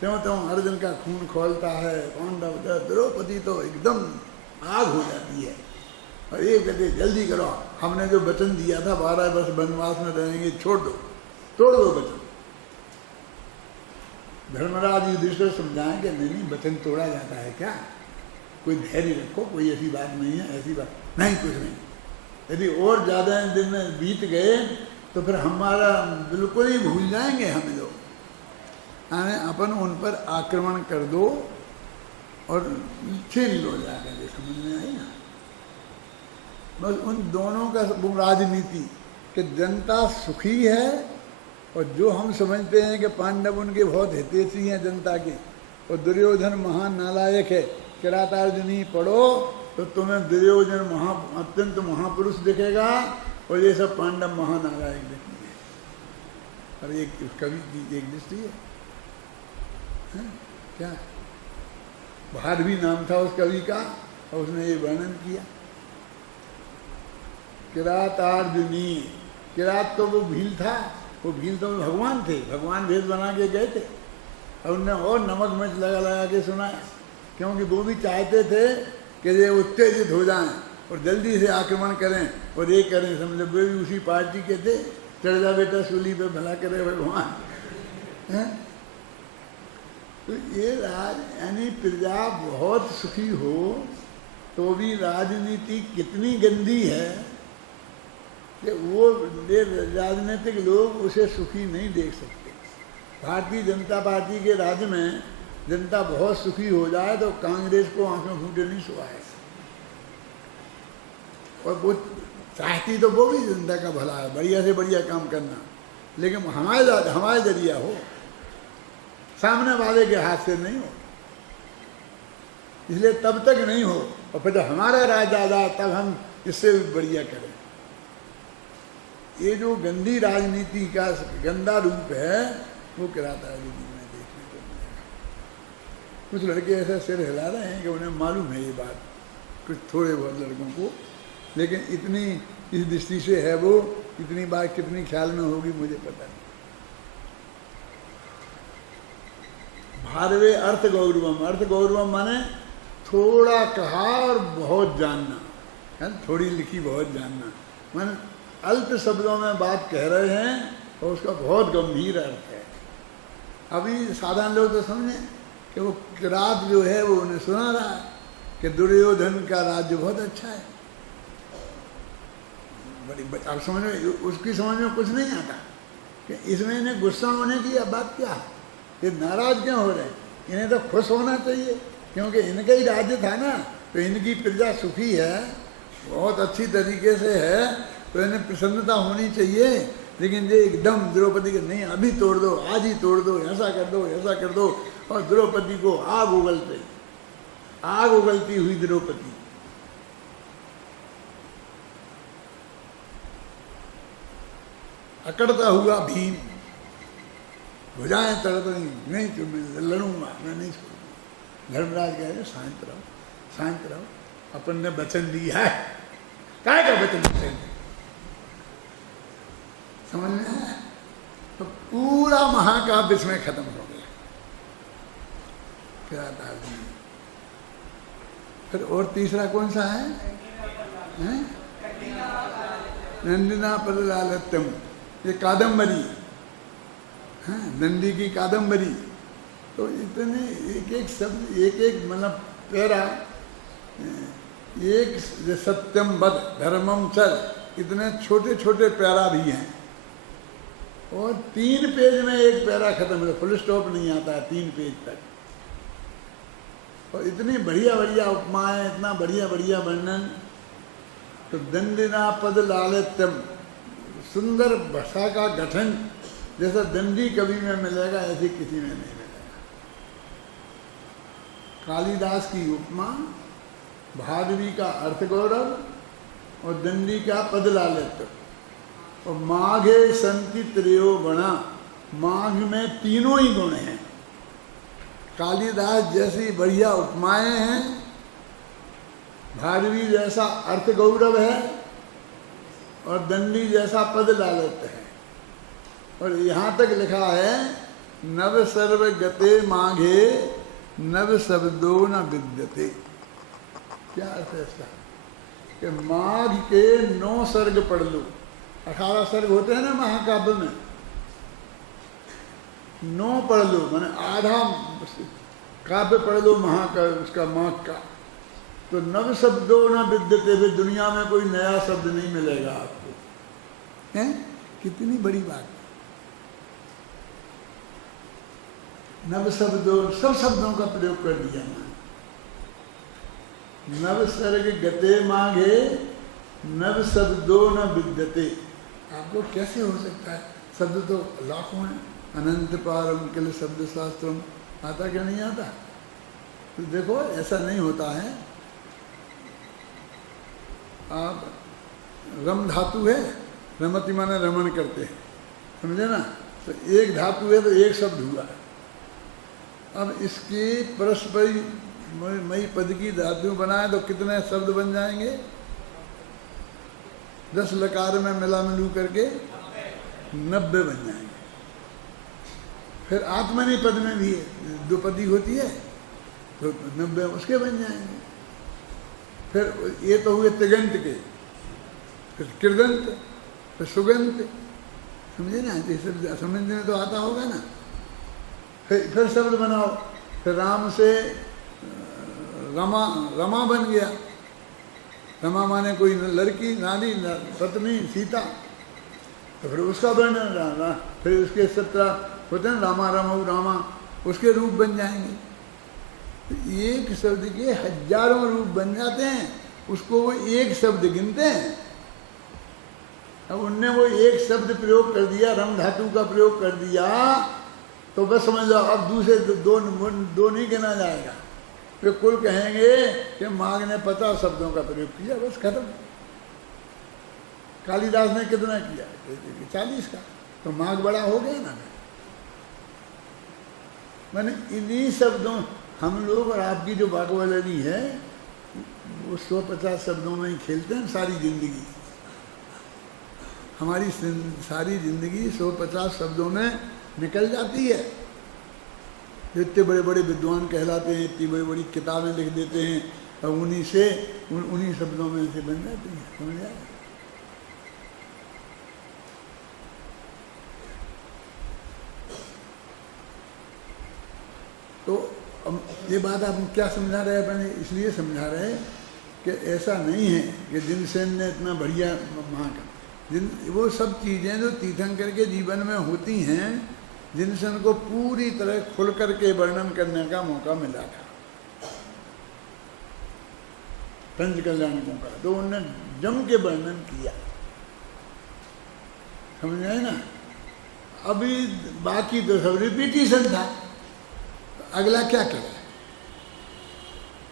त्यों त्यों अर्जुन का खून खोलता है, पांडव, द्रौपदी तो एकदम आग हो जाती है। और ये कहते जल्दी करो, हमने जो वचन दिया था 12 वर्ष वनवास में रहेंगे, छोड़ दो, तोड़ दो वचन। धर्मराज युधिष्ठिर समझाएं कि नहीं, वचन तोड़ा जाता है क्या, कोई धैर्य रखो, कोई ऐसी बात नहीं है, ऐसी बात नहीं, कुछ नहीं। यदि और ज़्यादा दिन बीत गए तो फिर हमारा बिल्कुल ही भूल जाएंगे हम लोग, यानी अपन उन पर आक्रमण कर दो और छीन लो जाकर, समझ में आई ना। बस उन दोनों का वो राजनीति कि जनता सुखी है, और जो हम समझते हैं कि पांडव उनके बहुत हितैषी हैं जनता के, और दुर्योधन महान नालायक है। किरातार्जुनी पढ़ो तो तुम्हें दुर्योधन अत्यंत महापुरुष दिखेगा, और ये सब पांडव महानालायक दिखेंगे। और एक कवि की एक दृष्टि है, क्या भारवी नाम था उस कवि का, और उसने ये वर्णन किया किरातार्जुनी। किरात तो वो भील था, वो भील तो भगवान थे, भगवान भेष बना के गए थे, और उनने और नमक मिर्च लगा लगा के सुनाया, क्योंकि वो भी चाहते थे कि ये उत्तेजित हो जाएं और जल्दी से आक्रमण करें और ये करें। समझो वे भी उसी पार्टी के थे, चढ़ जा बेटा सूली पे, भला करे भगवान है। तो ये यानी प्रजा बहुत सुखी हो तो भी राजनीति कितनी गंदी है कि वो राजनीतिक लोग उसे सुखी नहीं देख सकते। भारतीय जनता पार्टी के राज्य में जनता बहुत सुखी हो जाए तो कांग्रेस को आंखें फूटे नहीं सुहाए, और वो चाहती तो वो भी जनता का भला है, बढ़िया से बढ़िया काम करना, लेकिन हमारे जरिया हो, सामने वाले के हाथ से नहीं हो। इसलिए तब तक नहीं हो, और फिर जब हमारा राज आजा तब हम इससे भी बढ़िया करें। ये जो गंदी राजनीति का गंदा रूप है वो किरातार्जुनी में देखने को मिलेगा। कुछ लड़के ऐसा सिर हिला रहे हैं कि उन्हें मालूम है ये बात, कुछ थोड़े बहुत लड़कों को, लेकिन इतनी इस दृष्टि से है वो, इतनी बात कितनी ख्याल में होगी मुझे पता नहीं। भारवे अर्थ गौरवम, अर्थ गौरवम माने थोड़ा कहा और बहुत जानना है, थोड़ी लिखी बहुत जानना, माने अल्प शब्दों में बात कह रहे हैं और उसका बहुत गंभीर अर्थ है। अभी साधारण लोग तो समझे कि वो किरात जो है वो उन्हें सुना रहा है कि दुर्योधन का राज्य बहुत अच्छा है, बड़ी अब समझ में, उसकी समझ में कुछ नहीं आता कि इसमें इन्हें गुस्सा होने की अब बात क्या है, ये नाराज क्यों हो रहे हैं। इन्हें तो खुश होना चाहिए क्योंकि इनका ही राज्य था ना, तो इनकी प्रजा सुखी है, बहुत अच्छी तरीके से है, तो इन्हें प्रसन्नता होनी चाहिए लेकिन ये एकदम द्रौपदी के नहीं, अभी तोड़ दो, आज ही तोड़ दो, ऐसा कर दो, ऐसा कर दो। और द्रौपदी को आग उगलते, आग उगलती हुई द्रौपदी। अकड़ता हुआ भीम, भुजाएं तड़प रही, नहीं तुम्हें लड़ूंगा, मैं नहीं छोड़ूंगा। धर्मराज कह रहे शांत रहो, शांत रहो, अपन ने वचन दिया है। काय का वचन दिया? समझ में आया? तो पूरा महाकाव्य इसमें खत्म हो गया। क्या था? फिर और तीसरा कौन सा है? नंदिना पदलालत्यम, ये कादम्बरी, हाँ, नंदी की कादम्बरी। तो इतने एक एक शब्द, एक एक मतलब पैरा, एक सत्यम वद धर्मम चल, इतने छोटे छोटे पैरा भी हैं। और 3 पेज में एक पैरा खत्म हो, फुल स्टॉप नहीं आता है 3 पेज तक। और इतनी बढ़िया बढ़िया उपमाएं, इतना बढ़िया बढ़िया वर्णन। तो दंडिना पद लालित्यम, सुंदर भाषा का गठन जैसा दंडी कवि में मिलेगा ऐसे किसी में नहीं मिलेगा। कालिदास की उपमा, भागवी का अर्थ गौरव और दंडी का पद लालित्य। और माघे संति त्रयो गुणा, माघ में तीनों ही गुण हैं। कालिदास जैसी बढ़िया उपमाएं हैं, भागवी जैसा अर्थ गौरव है और दंडी जैसा पद लालित्य है। और यहाँ तक लिखा है नव सर्व गते माघे नव शब्दो न विद्यते। क्या अर्थ है इसका? कि माघ के 9 सर्ग पढ़ लो। 18 सर्ग होते हैं ना महाकाव्य में, 9 पढ़ लो, माने आधा काव्य पढ़ लो महाकाव्य उसका, माघ का। तो नव शब्दों न विद्यते, भी दुनिया में कोई नया शब्द नहीं मिलेगा आपको। हैं? कितनी बड़ी बात। नव शब्दों, सब शब्दों का प्रयोग कर दिया मैंने। नव सर्ग गते माघे नव शब्दों न विद्यते। आपको कैसे हो सकता है? शब्द तो लाखों हैं। अनंत पारम किल शब्द शास्त्रम, आता क्या नहीं आता? तो देखो ऐसा नहीं होता है। आप रम धातु है, रमति माने रमण करते हैं, समझे ना? तो एक धातु है तो एक शब्द हुआ। अब इसकी परस्परी मई पद की धातु बनाए तो कितने शब्द बन जाएंगे? 10 लकार में मिला मिलू करके 90 बन जाएंगे। फिर आत्मनि पद में भी 2 पदी होती है तो 90 उसके बन जाएंगे। फिर ये तो हुए तिगंत के, फिर कृदंत, फिर सुगंत, समझे ना? शब्द समझने में तो आता होगा ना। फिर शब्द बनाओ। फिर राम से रमा, रमा बन गया। रमा माने कोई लड़की, नारी, पत्नी, सीता। तो फिर उसका वर्णन रामा, फिर उसके 17 होते हैं रामा रमऊ रामा, उसके रूप बन जाएंगे। तो एक शब्द के हजारों रूप बन जाते हैं, उसको वो एक शब्द गिनते हैं। अब उनने वो एक शब्द प्रयोग कर दिया, रम धातु का प्रयोग कर दिया, तो बस समझ लो अब दूसरे दो नहीं गिना जाएगा। फिर कुल कहेंगे कि माघ ने 50 शब्दों का प्रयोग किया, बस खत्म। कालिदास ने कितना किया? 40 का। तो माघ बड़ा हो गया ना। मैंने इन्हीं शब्दों, हम लोग और आपकी जो बागवानी है वो 150 शब्दों में ही खेलते हैं सारी जिंदगी। हमारी सारी जिंदगी 150 शब्दों में निकल जाती है। इतने बड़े बड़े विद्वान कहलाते हैं, इतनी बड़ी बड़ी किताबें लिख देते हैं, और उन्हीं से उन्हीं शब्दों में से बन जाती हैं। समझ आए? तो अब ये बात आप क्या समझा रहे हैं? अपने इसलिए समझा रहे हैं कि ऐसा नहीं है कि जिनसेन ने इतना बढ़िया वो सब चीज़ें जो तीर्थंकर के जीवन में होती हैं, जिनसेन को पूरी तरह खुल करके वर्णन करने का मौका मिला था पंच कल्याणकों का, तो उन्होंने जम के वर्णन किया। समझ में आए ना। अभी बाकी तो सब रिपीटिशन था, अगला क्या करे,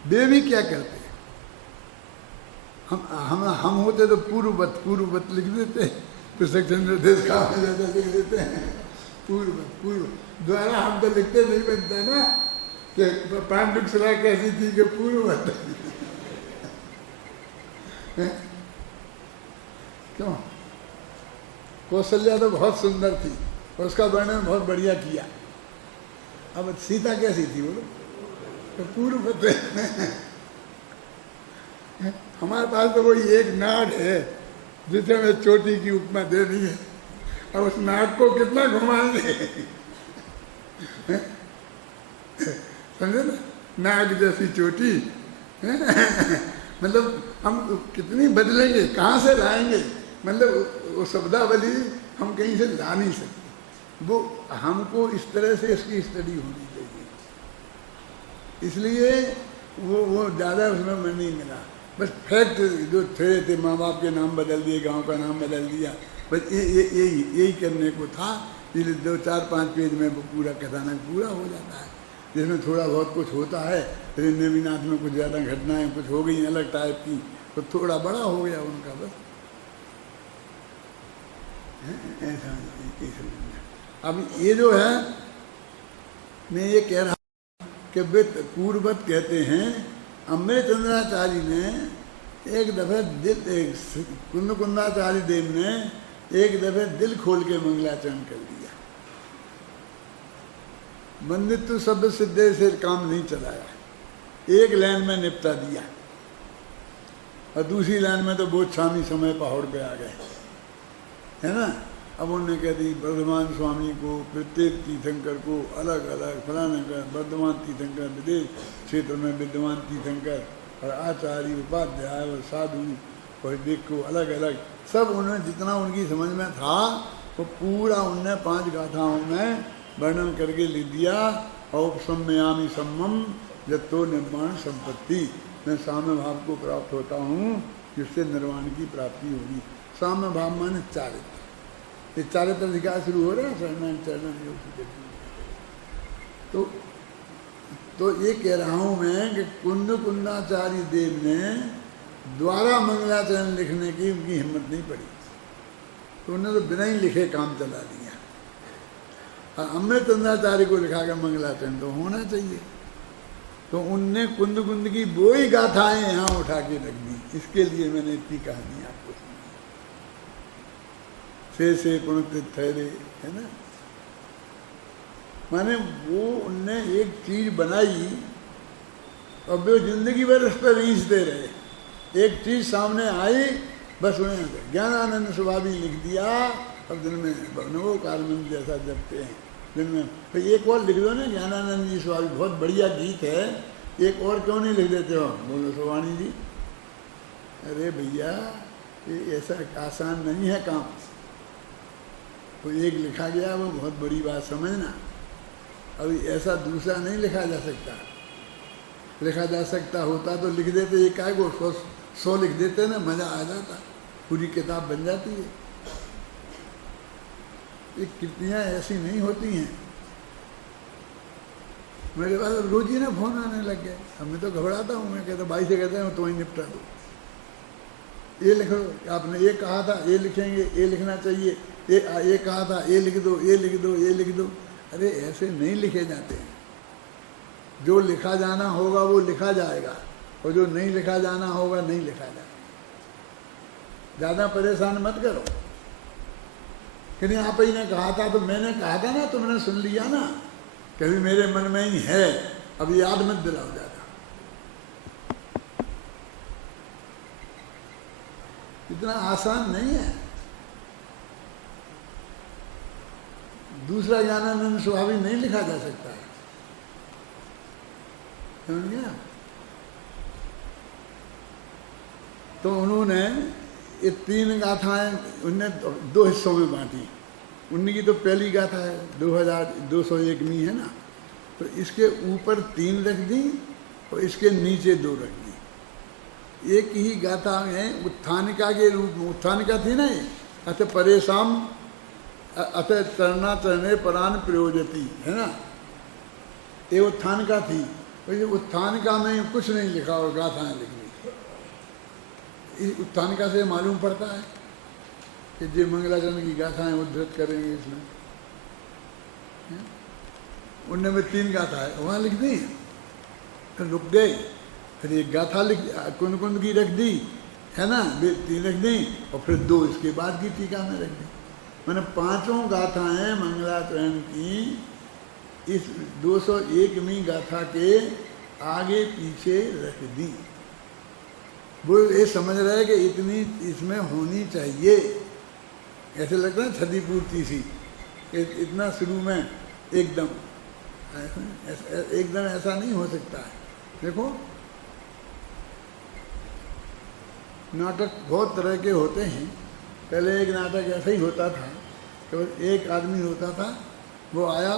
वे भी क्या करते। हम होते तो पूर्ववत लिख देते, पुस्तक चंद्र देश का लिख देते हैं पूर्व द्वारा। हम तो लिखते नहीं बनता ना कि पांडुक सलाह कैसी थी कि पूर्ववत क्यों। कौशल्या तो बहुत सुंदर थी, उसका वर्णन बहुत बढ़िया किया। अब सीता कैसी थी बोलो, तो पूर्ववत। हमारे पास तो वही एक नाग है जिसे हमें चोटी की उपमा दे दी है। अब उस नाग को कितना घुमाएंगे, समझे ना, नाग जैसी चोटी। मतलब हम कितनी बदलेंगे, कहाँ से लाएंगे, मतलब वो शब्दावली हम कहीं से ला नहीं सकते। वो हमको इस तरह से इसकी स्टडी होनी चाहिए, इसलिए वो ज़्यादा उसमें मन नहीं मिला। बस फैक्ट जो थे माँ बाप के नाम बदल दिए, गांव का नाम बदल दिया, बस यही करने को था। इसलिए 2-4-5 पेज में वो पूरा कथानक पूरा हो जाता है, जिसमें थोड़ा बहुत कुछ होता है। फिर नेमिनाथ में कुछ ज़्यादा घटनाएं कुछ हो गई अलग टाइप की, तो थोड़ा बड़ा हो गया उनका, बस ऐसा। अब ये जो है, मैं ये कह रहा कि वे पूर्ववत कहते हैं। अमृतचंद्राचार्य ने एक दफे कुंदाचार्य देव ने एक दफे दिल खोल के मंगलाचरण कर दिया। बंदित्व शब्द सिद्धे से काम नहीं चलाया, एक लाइन में निपटा दिया, और दूसरी लाइन में तो बहुत शामी समय पहाड़ पे आ गए, है ना। अब उन्होंने कह दी वर्धमान स्वामी को, प्रत्येक तीर्थंकर को अलग अलग, फलाने का वर्धमान तीर्थंकर विदेश क्षेत्र में विद्यमान तीर्थंकर, और आचार्य उपाध्याय और साधु और देख को अलग अलग, सब उन्होंने जितना उनकी समझ में था वो पूरा उनने 5 गाथाओं में वर्णन करके लिख दिया। औपसम्यामी सम्मम यत्तो निर्माण संपत्ति, मैं साम्य भाव को प्राप्त होता हूँ जिससे निर्वाण की प्राप्ति होगी। साम्य भाव माने चारित्र, ये चारित्र अधिकार शुरू हो रहा है चरण योग। तो ये कह रहा हूँ मैं कि कुंदाचार्य देव ने द्वारा मंगलाचरण लिखने की उनकी हिम्मत नहीं पड़ी, तो उन्होंने तो बिना ही लिखे काम चला दिया। और अमृतचंद्राचार्य को लिखा कर मंगलाचरण तो होना चाहिए, तो उनने कुंद की वो ही गाथाएं यहाँ उठा के रख दी। इसके लिए मैंने इतनी कहानी आपको सुनाई, से पुण्य ठहरे, है ना। माने वो उनने एक चीज बनाई और वो जिंदगी भर उस पर रींचते रहे। एक चीज सामने आई, बस उन्हें ज्ञानानंद स्वभावी लिख दिया, अब दिन में नवो कालमंद जैसा जपते हैं दिन में। फिर एक और लिख दो ना, ज्ञानानंद जी स्वभावी, बहुत बढ़िया गीत है, एक और क्यों नहीं लिख देते हो, बोलो सुवाणी जी। अरे भैया ये ऐसा आसान नहीं है काम, तो एक लिखा गया वो बहुत बड़ी बात समझना। अभी ऐसा दूसरा नहीं लिखा जा सकता, लिखा जा सकता होता तो लिख देते, एक काय को 100 लिख देते ना, मजा आ जाता, पूरी किताब बन जाती है। ये कृतियाँ ऐसी नहीं होती हैं। मेरे पास रोज ही ना फोन आने लग गए, अब मैं तो घबराता हूँ, मैं कहता भाई से कहते हैं तो ही निपटा दो, ये लिखो, आपने ये कहा था ये लिखेंगे, ये लिखना चाहिए, ये कहा था ये लिख दो, ये लिख दो, ये लिख दो। अरे ऐसे नहीं लिखे जाते हैं, जो लिखा जाना होगा वो लिखा जाएगा, और जो नहीं लिखा जाना होगा नहीं लिखा जाएगा। ज़्यादा परेशान मत करो कि नहीं आप ही ने कहा था, तो मैंने कहा था ना, तुमने सुन लिया ना, कभी मेरे मन में ही है, अब याद मत दिलाओ ज़्यादा। इतना आसान नहीं है। दूसरा ज्ञानानंद स्वभावी नहीं लिखा जा सकता है, समझ गया। तो उन्होंने ये 3 गाथाएं उनने 2 हिस्सों में बांटी। उनकी तो पहली गाथा है 2201वीं है ना, तो इसके ऊपर 3 रख दी और इसके नीचे 2 रख दी। एक ही गाथा में उत्थानिका के रूप में, उत्थानिका थी ना ये, अच्छा परेशान अतः चरना चरणे परान प्रयोजती, है ना। ये उत्थान का थी, वैसे उत्थान का में कुछ नहीं लिखा और गाथाएं लिखी। इस उत्थान का से मालूम पड़ता है कि जो मंगलाचरण की गाथाएं उद्धृत करेंगे इसमें, उनमें में 3 गाथा है, वहाँ लिख दी, फिर रुक गए, फिर एक गाथा लिख कुंद कुंद की रख दी, है ना, 3 रख दी, और फिर 2 इसके बाद की टीका में रख दी। मैंने 5 गाथाएं मंगलाचरण की इस 201वीं गाथा के आगे पीछे रख दी। वो ये समझ रहे कि इतनी इसमें होनी चाहिए, ऐसे लगता है क्षतिपूर्ति सी, इतना शुरू में एकदम ऐसा नहीं हो सकता है। देखो नाटक बहुत तरह के होते हैं। पहले एक नाटक ऐसा ही होता था, तो एक आदमी होता था, वो आया,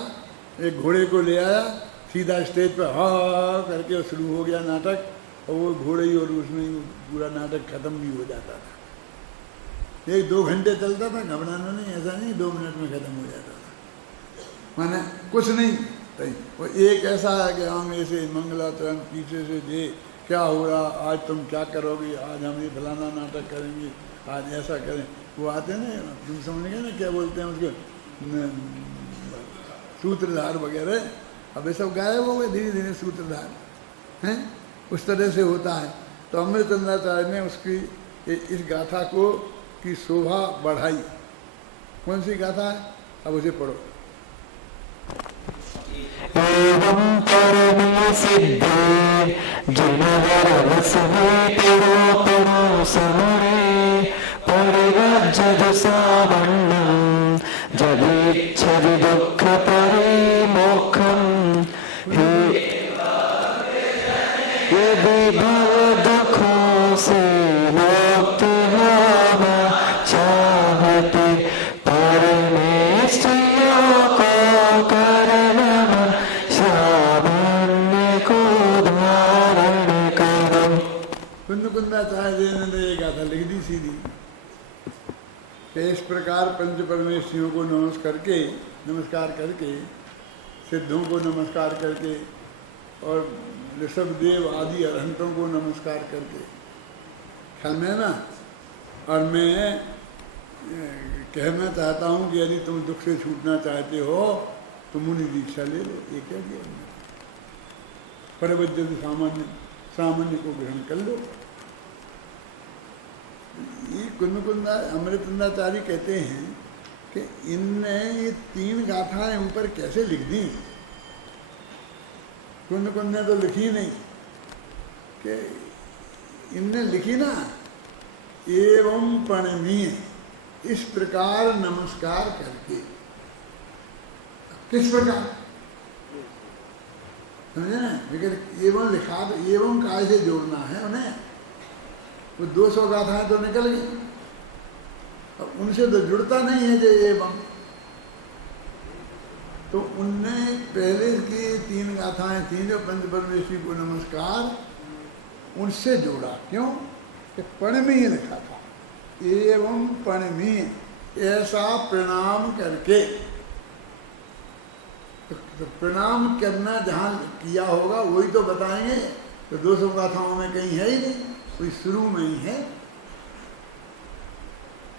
एक घोड़े को ले आया, सीधा स्टेज पर हा करके शुरू हो गया नाटक, और वो घोड़े ही और उसमें पूरा नाटक खत्म भी हो जाता था। 1-2 घंटे चलता था, घबराना नहीं, ऐसा नहीं 2 मिनट में खत्म हो जाता था, माने कुछ नहीं। वो एक ऐसा है कि हम ऐसे मंगलाचरण पीछे से जे क्या हो रहा, आज तुम क्या करोगे, आज हम ये फलाना नाटक करेंगे, आज ऐसा करें। वो आते ना, तुम समझ गए ना क्या बोलते हैं उसको, सूत्रधार वगैरह, अब ये सब गायब हो गए धीरे धीरे सूत्रधार हैं, उस तरह से होता है। तो अमृतचंद्राचार्य ने उसकी इस गाथा को की शोभा बढ़ाई। कौन सी गाथा है, अब उसे पढ़ो। एवं परमे सिद्धे जिनवर रसवे तिरो तिरो समरे परिवज्जद सावण्णं जदिच्छदि दुःख परिमोक्षं यदि भव दुःखों से मुक्त होना चाहते परमेश्वरों को करना सामान्य को धारण करो। कुंदाचार्य ने ये गाथा लिख दी सीधी कि इस प्रकार पंच परमेश्वरियों को नमस्कार करके, सिद्धों को नमस्कार करके और ऋषभदेव आदि अरहंतों को नमस्कार करके, ख्याल में ना। और मैं कहना चाहता हूँ कि यदि तुम दुख से छूटना चाहते हो तो मुनि दीक्षा ले लो। ये क्या दिया, परवज्जन सामान्य को ग्रहण कर लो। ये कुंदा अमृतचंद्राचार्य कहते हैं कि इनने ये 3 गाथाएं ऊपर कैसे लिख दी। कुंद ने तो लिखी नहीं, कि इनने लिखी ना, एवं प्रणमीय, इस प्रकार नमस्कार करके। किस प्रकार समझे ना, लेकिन एवं लिखा तो एवं काय से जोड़ना है उन्हें। वो 200 गाथाएं तो निकल गई, अब उनसे तो जुड़ता नहीं है जो एवं। तो उनने पहले की 3 गाथाएं थी जो पंच परमेश्वरी को नमस्कार, उनसे जोड़ा। क्यों कि पणमीय लिखा था, एवं पणमीय, ऐसा प्रणाम करके। तो प्रणाम करना जहाँ किया होगा वही तो बताएंगे। तो 200 गाथाओं में कहीं है ही नहीं, कोई शुरू में ही है,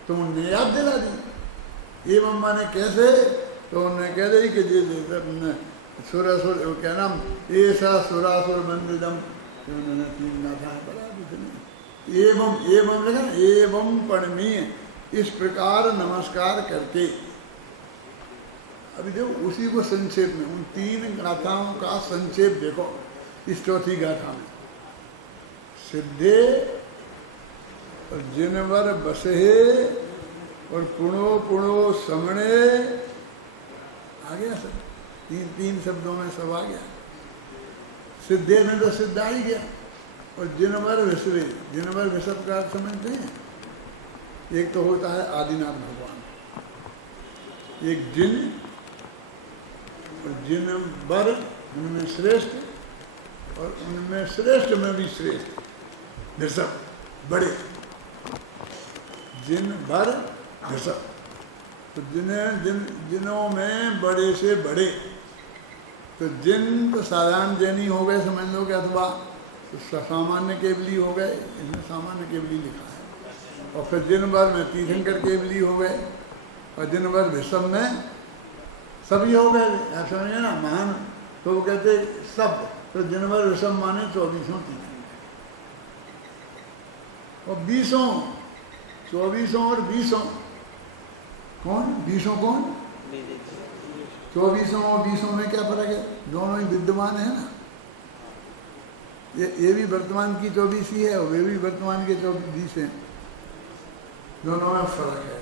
तो उनने याद दिला दी। एवं माने कैसे, तो उन्होंने कह दी कि सुरासुर क्या नाम, ऐसा सुरासुर बंदिदम, उन्होंने 3 गाथाएं पढ़ा दी। एवं लगा, एवं पणमीय, इस प्रकार नमस्कार करके। अभी देखो उसी को संक्षेप में, उन 3 गाथाओं का संक्षेप देखो इस चौथी गाथा में। सिद्धे और जिनवर बसहे और पुणो पुणो समणे, आ गया सब, 3 शब्दों में सब आ गया। सिद्धे में तो सिद्ध आ ही गया, और जिनवर विसवे, जिनवर विसव का अर्थ समझते हैं। एक तो होता है आदिनाथ भगवान, एक जिन और जिनवर, उनमें श्रेष्ठ, और उनमें श्रेष्ठ में भी श्रेष्ठ ऋषभ, बड़े जिनवर ऋषभ। तो जिनों में बड़े से बड़े, तो जिन तो साधारण जैनी हो गए समझ लो कि, अथवा तो सामान्य केवली हो गए, इसमें सामान्य केवली लिखा है। और फिर जिन भर में तीर्थंकर केवली हो गए, और जिन भर विषम में सभी हो गए। आप समझे ना, महान तो वो कहते सब, तो जिन भर विषम माने 24 तीर्थंकर, और 20 24 और 20 कौन, 20 कौन, 24 और 20 में क्या फर्क है? दोनों ही विद्यमान है ना। ये भी वर्तमान की 24 ही है और वे भी वर्तमान के 20 हैं, दोनों में फर्क है।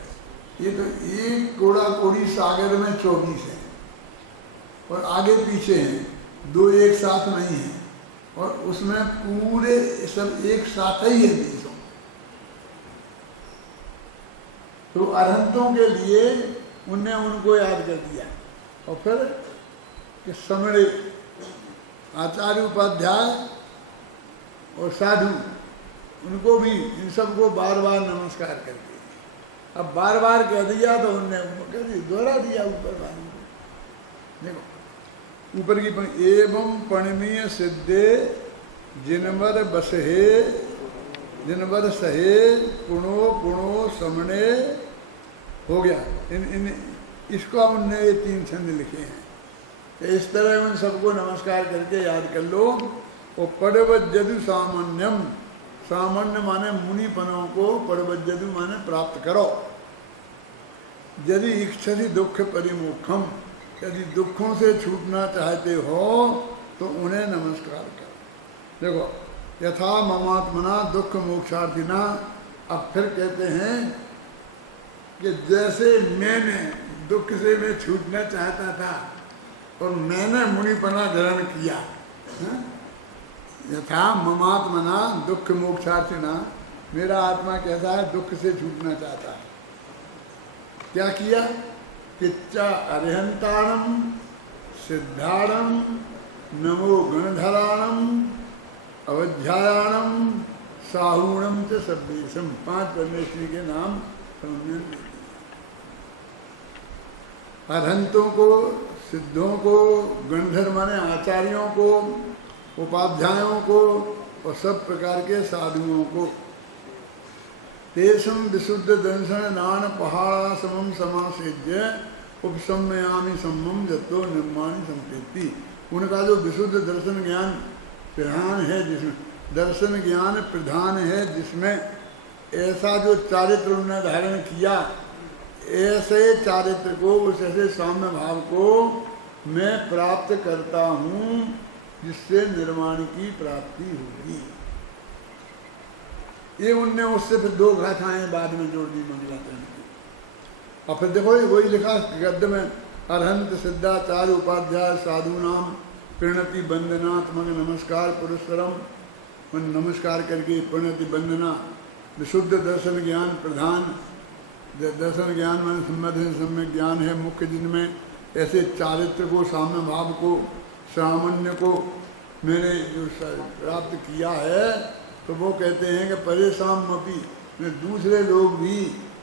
ये तो एक कोड़ा कोड़ी सागर में 24 है और आगे पीछे हैं, दो एक साथ नहीं है, और उसमें पूरे सब एक साथ ही है 20। तो अरहंतों के लिए उनने उनको याद कर दिया। और फिर कि समणे, आचार्य, उपाध्याय और साधु, उनको भी, इन सबको बार बार नमस्कार करके, अब बार बार कह दिया तो उनने कह दिया, दोहरा दिया ऊपर वाले को। देखो ऊपर की पंक्ति, एवं पणनीय सिद्धे जिनवर बसहे, जिनवर सहे पुणो समणे, हो गया। इसको उनने ये 3 छंद लिखे हैं। तो इस तरह उन सबको नमस्कार करके याद कर लो। और पड़वज्जदु सामान्यम, सामान्य माने मुनिपनों को, पड़वज्जदु माने प्राप्त करो। यदि इच्छति दुख परिमुखम, यदि दुखों से छूटना चाहते हो तो उन्हें नमस्कार करो। देखो, यथा ममात्मना दुख मोक्षार्थिना, अब फिर कहते हैं कि जैसे मैंने दुख से मैं छूटना चाहता था और मैंने मुनिपना ग्रहण किया, यथा ममात्मना दुख मोक्षार्थिना, मेरा आत्मा कैसा है, दुख से छूटना चाहता है। क्या किया? किच्चा अरिहंताणम सिद्धाणम नमो गणधराणम अवध्यायाणम साहूणम च सब्बेशम, 5 परमेश्वरी के नाम समझने में। अरहंतों को, सिद्धों को, गणधर माने आचार्यों को, उपाध्यायों को और सब प्रकार के साधुओं को। तेषम विशुद्ध दर्शन नान पहाड़ा समम समासेज्य उपसमयामी सम्मम जतो निर्माणी संप्रीति। उनका जो विशुद्ध दर्शन ज्ञान प्रधान है, जिसमें दर्शन ज्ञान प्रधान है, जिसमें ऐसा जो चारित्र उन्होंने धारण किया, ऐसे चारित्र को, उस ऐसे साम्य भाव को मैं प्राप्त करता हूँ, जिससे निर्माण की प्राप्ति होगी। ये उनने उससे फिर 2 गाथाएं बाद में जोड़ दी मंगलाचरण की। और फिर देखो वही लिखा गद्य में, अरहंत सिद्धाचार्य उपाध्याय साधु नाम प्रणति वंदनात्मक नमस्कार पुरस्सरम, नमस्कार करके प्रणति वंदना, विशुद्ध दर्शन ज्ञान प्रधान, दर्शन ज्ञान में सम्यक ज्ञान है मुख्य, जिनमें ऐसे चारित्र को, साम्य भाव को, सामान्य को मैंने जो प्राप्त किया है, तो वो कहते हैं कि परेशान मपी, मैं दूसरे लोग भी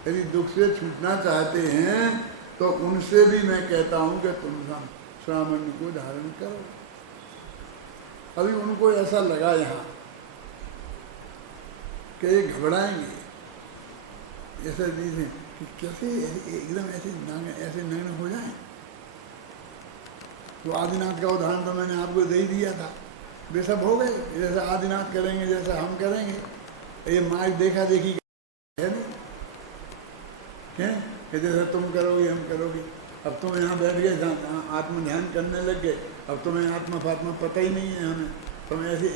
यदि दुख से छूटना चाहते हैं तो उनसे भी मैं कहता हूँ कि तुम सामान्य को धारण करो। अभी उनको ऐसा लगा यहाँ कि ये घबराएंगे, ऐसा नहीं कि कैसे एकदम ऐसे नग्न हो जाएं। तो आदिनाथ का उदाहरण तो मैंने आपको दे ही दिया था, वे सब हो गए जैसा आदिनाथ करेंगे, जैसा हम करेंगे। ये माइक देखा देखी है नहीं कि जैसा तुम करोगे हम करोगे। अब तुम यहाँ बैठ गए, आत्म ध्यान करने लग गए, अब तुम्हें आत्मा फात्मा पता ही नहीं है हमें। तुम ऐसे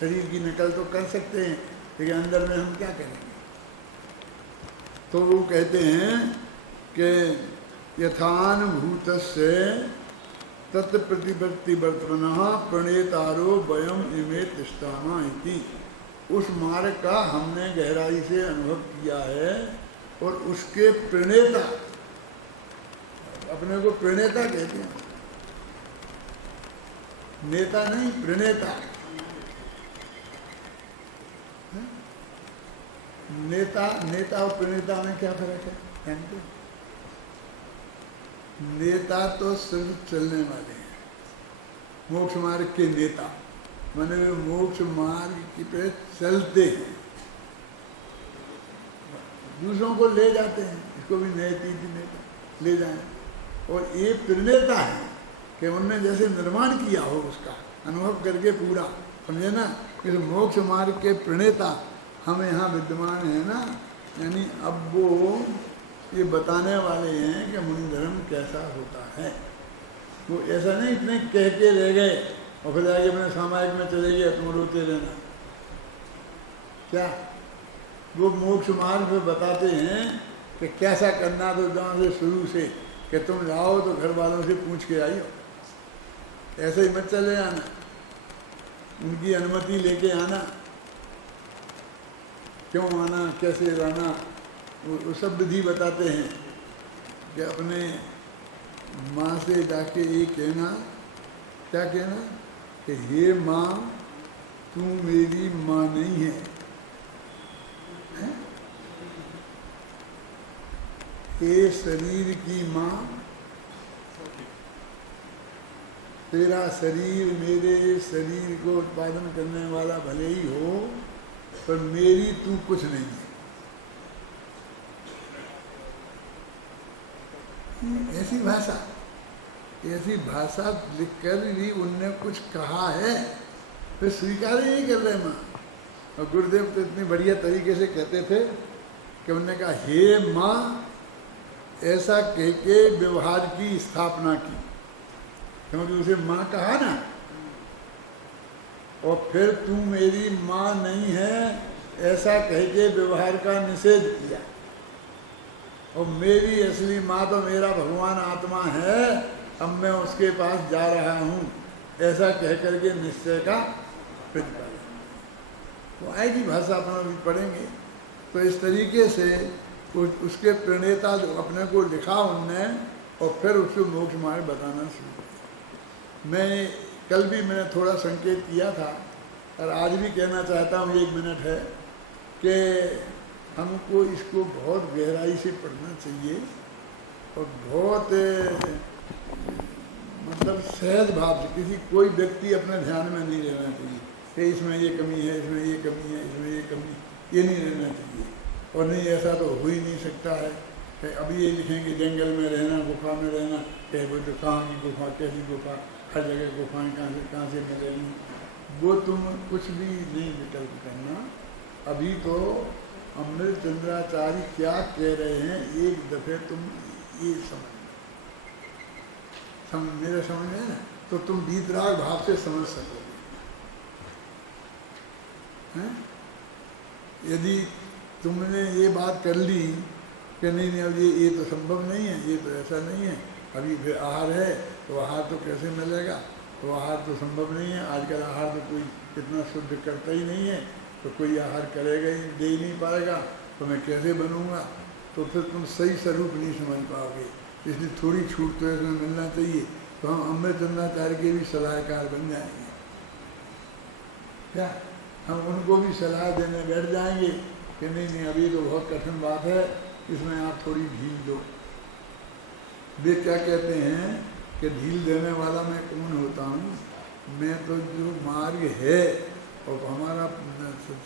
शरीर की नकल तो कर सकते हैं, लेकिन अंदर में हम क्या करेंगे। तो वो कहते हैं कि यथानुभूतस्य तत्प्रतिपत्ति वर्तमनः प्रणेतारो वयम इमे तिष्ठामा इति। उस मार्ग का हमने गहराई से अनुभव किया है और उसके प्रणेता, अपने को प्रणेता कहते हैं, नेता नहीं प्रणेता। नेता और प्रणेता में क्या फर्क है? नेता तो सिर्फ चलने वाले हैं, मोक्ष मार्ग के नेता माने वे मोक्ष मार्ग पे चलते हैं, दूसरों को ले जाते हैं। इसको भी नैति नेता ले जाएं। और ये प्रणेता है कि उनने जैसे निर्माण किया हो उसका अनुभव करके पूरा, समझे ना। इस मोक्ष मार्ग के प्रणेता हम यहाँ विद्यमान है ना, यानी अब वो ये बताने वाले हैं कि मुनि धर्म कैसा होता है। वो ऐसा नहीं इतने कह के रह गए और फिर आगे अपने सामायिक में चले गए, तुम रोते रहना। क्या वो मोक्ष मार्ग पे बताते हैं कि कैसा करना, तो जहाँ से शुरू से कि तुम जाओ तो घर वालों से पूछ के आइयो, ऐसे ही मत चले आना, उनकी अनुमति लेके आना, क्यों आना, कैसे रहना, वो सब विधि बताते हैं। कि अपने माँ से जाके ये कहना, क्या कहना कि हे माँ तू मेरी माँ नहीं है, हे शरीर की माँ, तेरा शरीर मेरे शरीर को उत्पादन करने वाला भले ही हो, पर मेरी तू कुछ नहीं है। ऐसी भाषा लिखकर भी उनने कुछ कहा है, फिर स्वीकार ही नहीं कर रहे माँ। और गुरुदेव तो इतनी बढ़िया तरीके से कहते थे कि उन्होंने कहा हे माँ, ऐसा कह के व्यवहार की स्थापना की, क्योंकि उसे माँ कहा ना। और फिर तू मेरी माँ नहीं है ऐसा कह के व्यवहार का निषेध किया। और मेरी असली माँ तो मेरा भगवान आत्मा है, अब मैं उसके पास जा रहा हूँ, ऐसा कह करके निश्चय का प्रतिपादन। तो आएगी भाषा अपना भी पढ़ेंगे। तो इस तरीके से उसके प्रणेता जो अपने को लिखा उनने, और फिर उसको मोक्ष मार्ग बताना शुरू किया। मैं कल भी मैंने थोड़ा संकेत किया था और आज भी कहना चाहता हूँ, 1 मिनट है, कि हमको इसको बहुत गहराई से पढ़ना चाहिए और बहुत मतलब सहज भाव से, किसी कोई व्यक्ति अपने ध्यान में नहीं रहना चाहिए कि इसमें ये कमी है, इसमें ये कमी है, इसमें ये कमी, ये नहीं रहना चाहिए। और नहीं ऐसा तो हो ही नहीं सकता है कि अभी ये लिखेंगे जंगल में रहना, गुफा में रहना, कहे वो तो कहाँ की गुफा, कैसी गुफा, हर जगह गुफाएँ कहाँ से मिलेंगी, वो तुम कुछ भी नहीं विकल्प करना। अभी तो अमृत चंद्राचार्य क्या कह रहे हैं, एक दफे तुम ये मेरा समझ है ना, तो तुम वीतराग भाव से समझ सकोगे। यदि तुमने ये बात कर ली कि नहीं नहीं अब ये तो संभव नहीं है, ये तो ऐसा नहीं है, अभी फिर आहार है तो आहार तो कैसे मिलेगा, तो आहार तो संभव नहीं है, आजकल आहार तो कोई इतना शुद्ध करता ही नहीं है, तो कोई आहार करेगा ही, दे ही नहीं पाएगा, तो मैं कैसे बनूंगा, तो फिर तुम सही स्वरूप नहीं समझ पाओगे। इसलिए थोड़ी छूट तो इसमें मिलना चाहिए। तो हम अमृत चंद्राचार्य के भी सलाहकार बन जाएंगे। क्या हम उनको भी सलाह देने बैठ जाएंगे कि नहीं नहीं अभी तो बहुत कठिन बात है, इसमें आप थोड़ी ढील दो। वे क्या कहते हैं कि ढील देने वाला मैं कौन होता हूँ, मैं तो जो मार्ग है और हमारा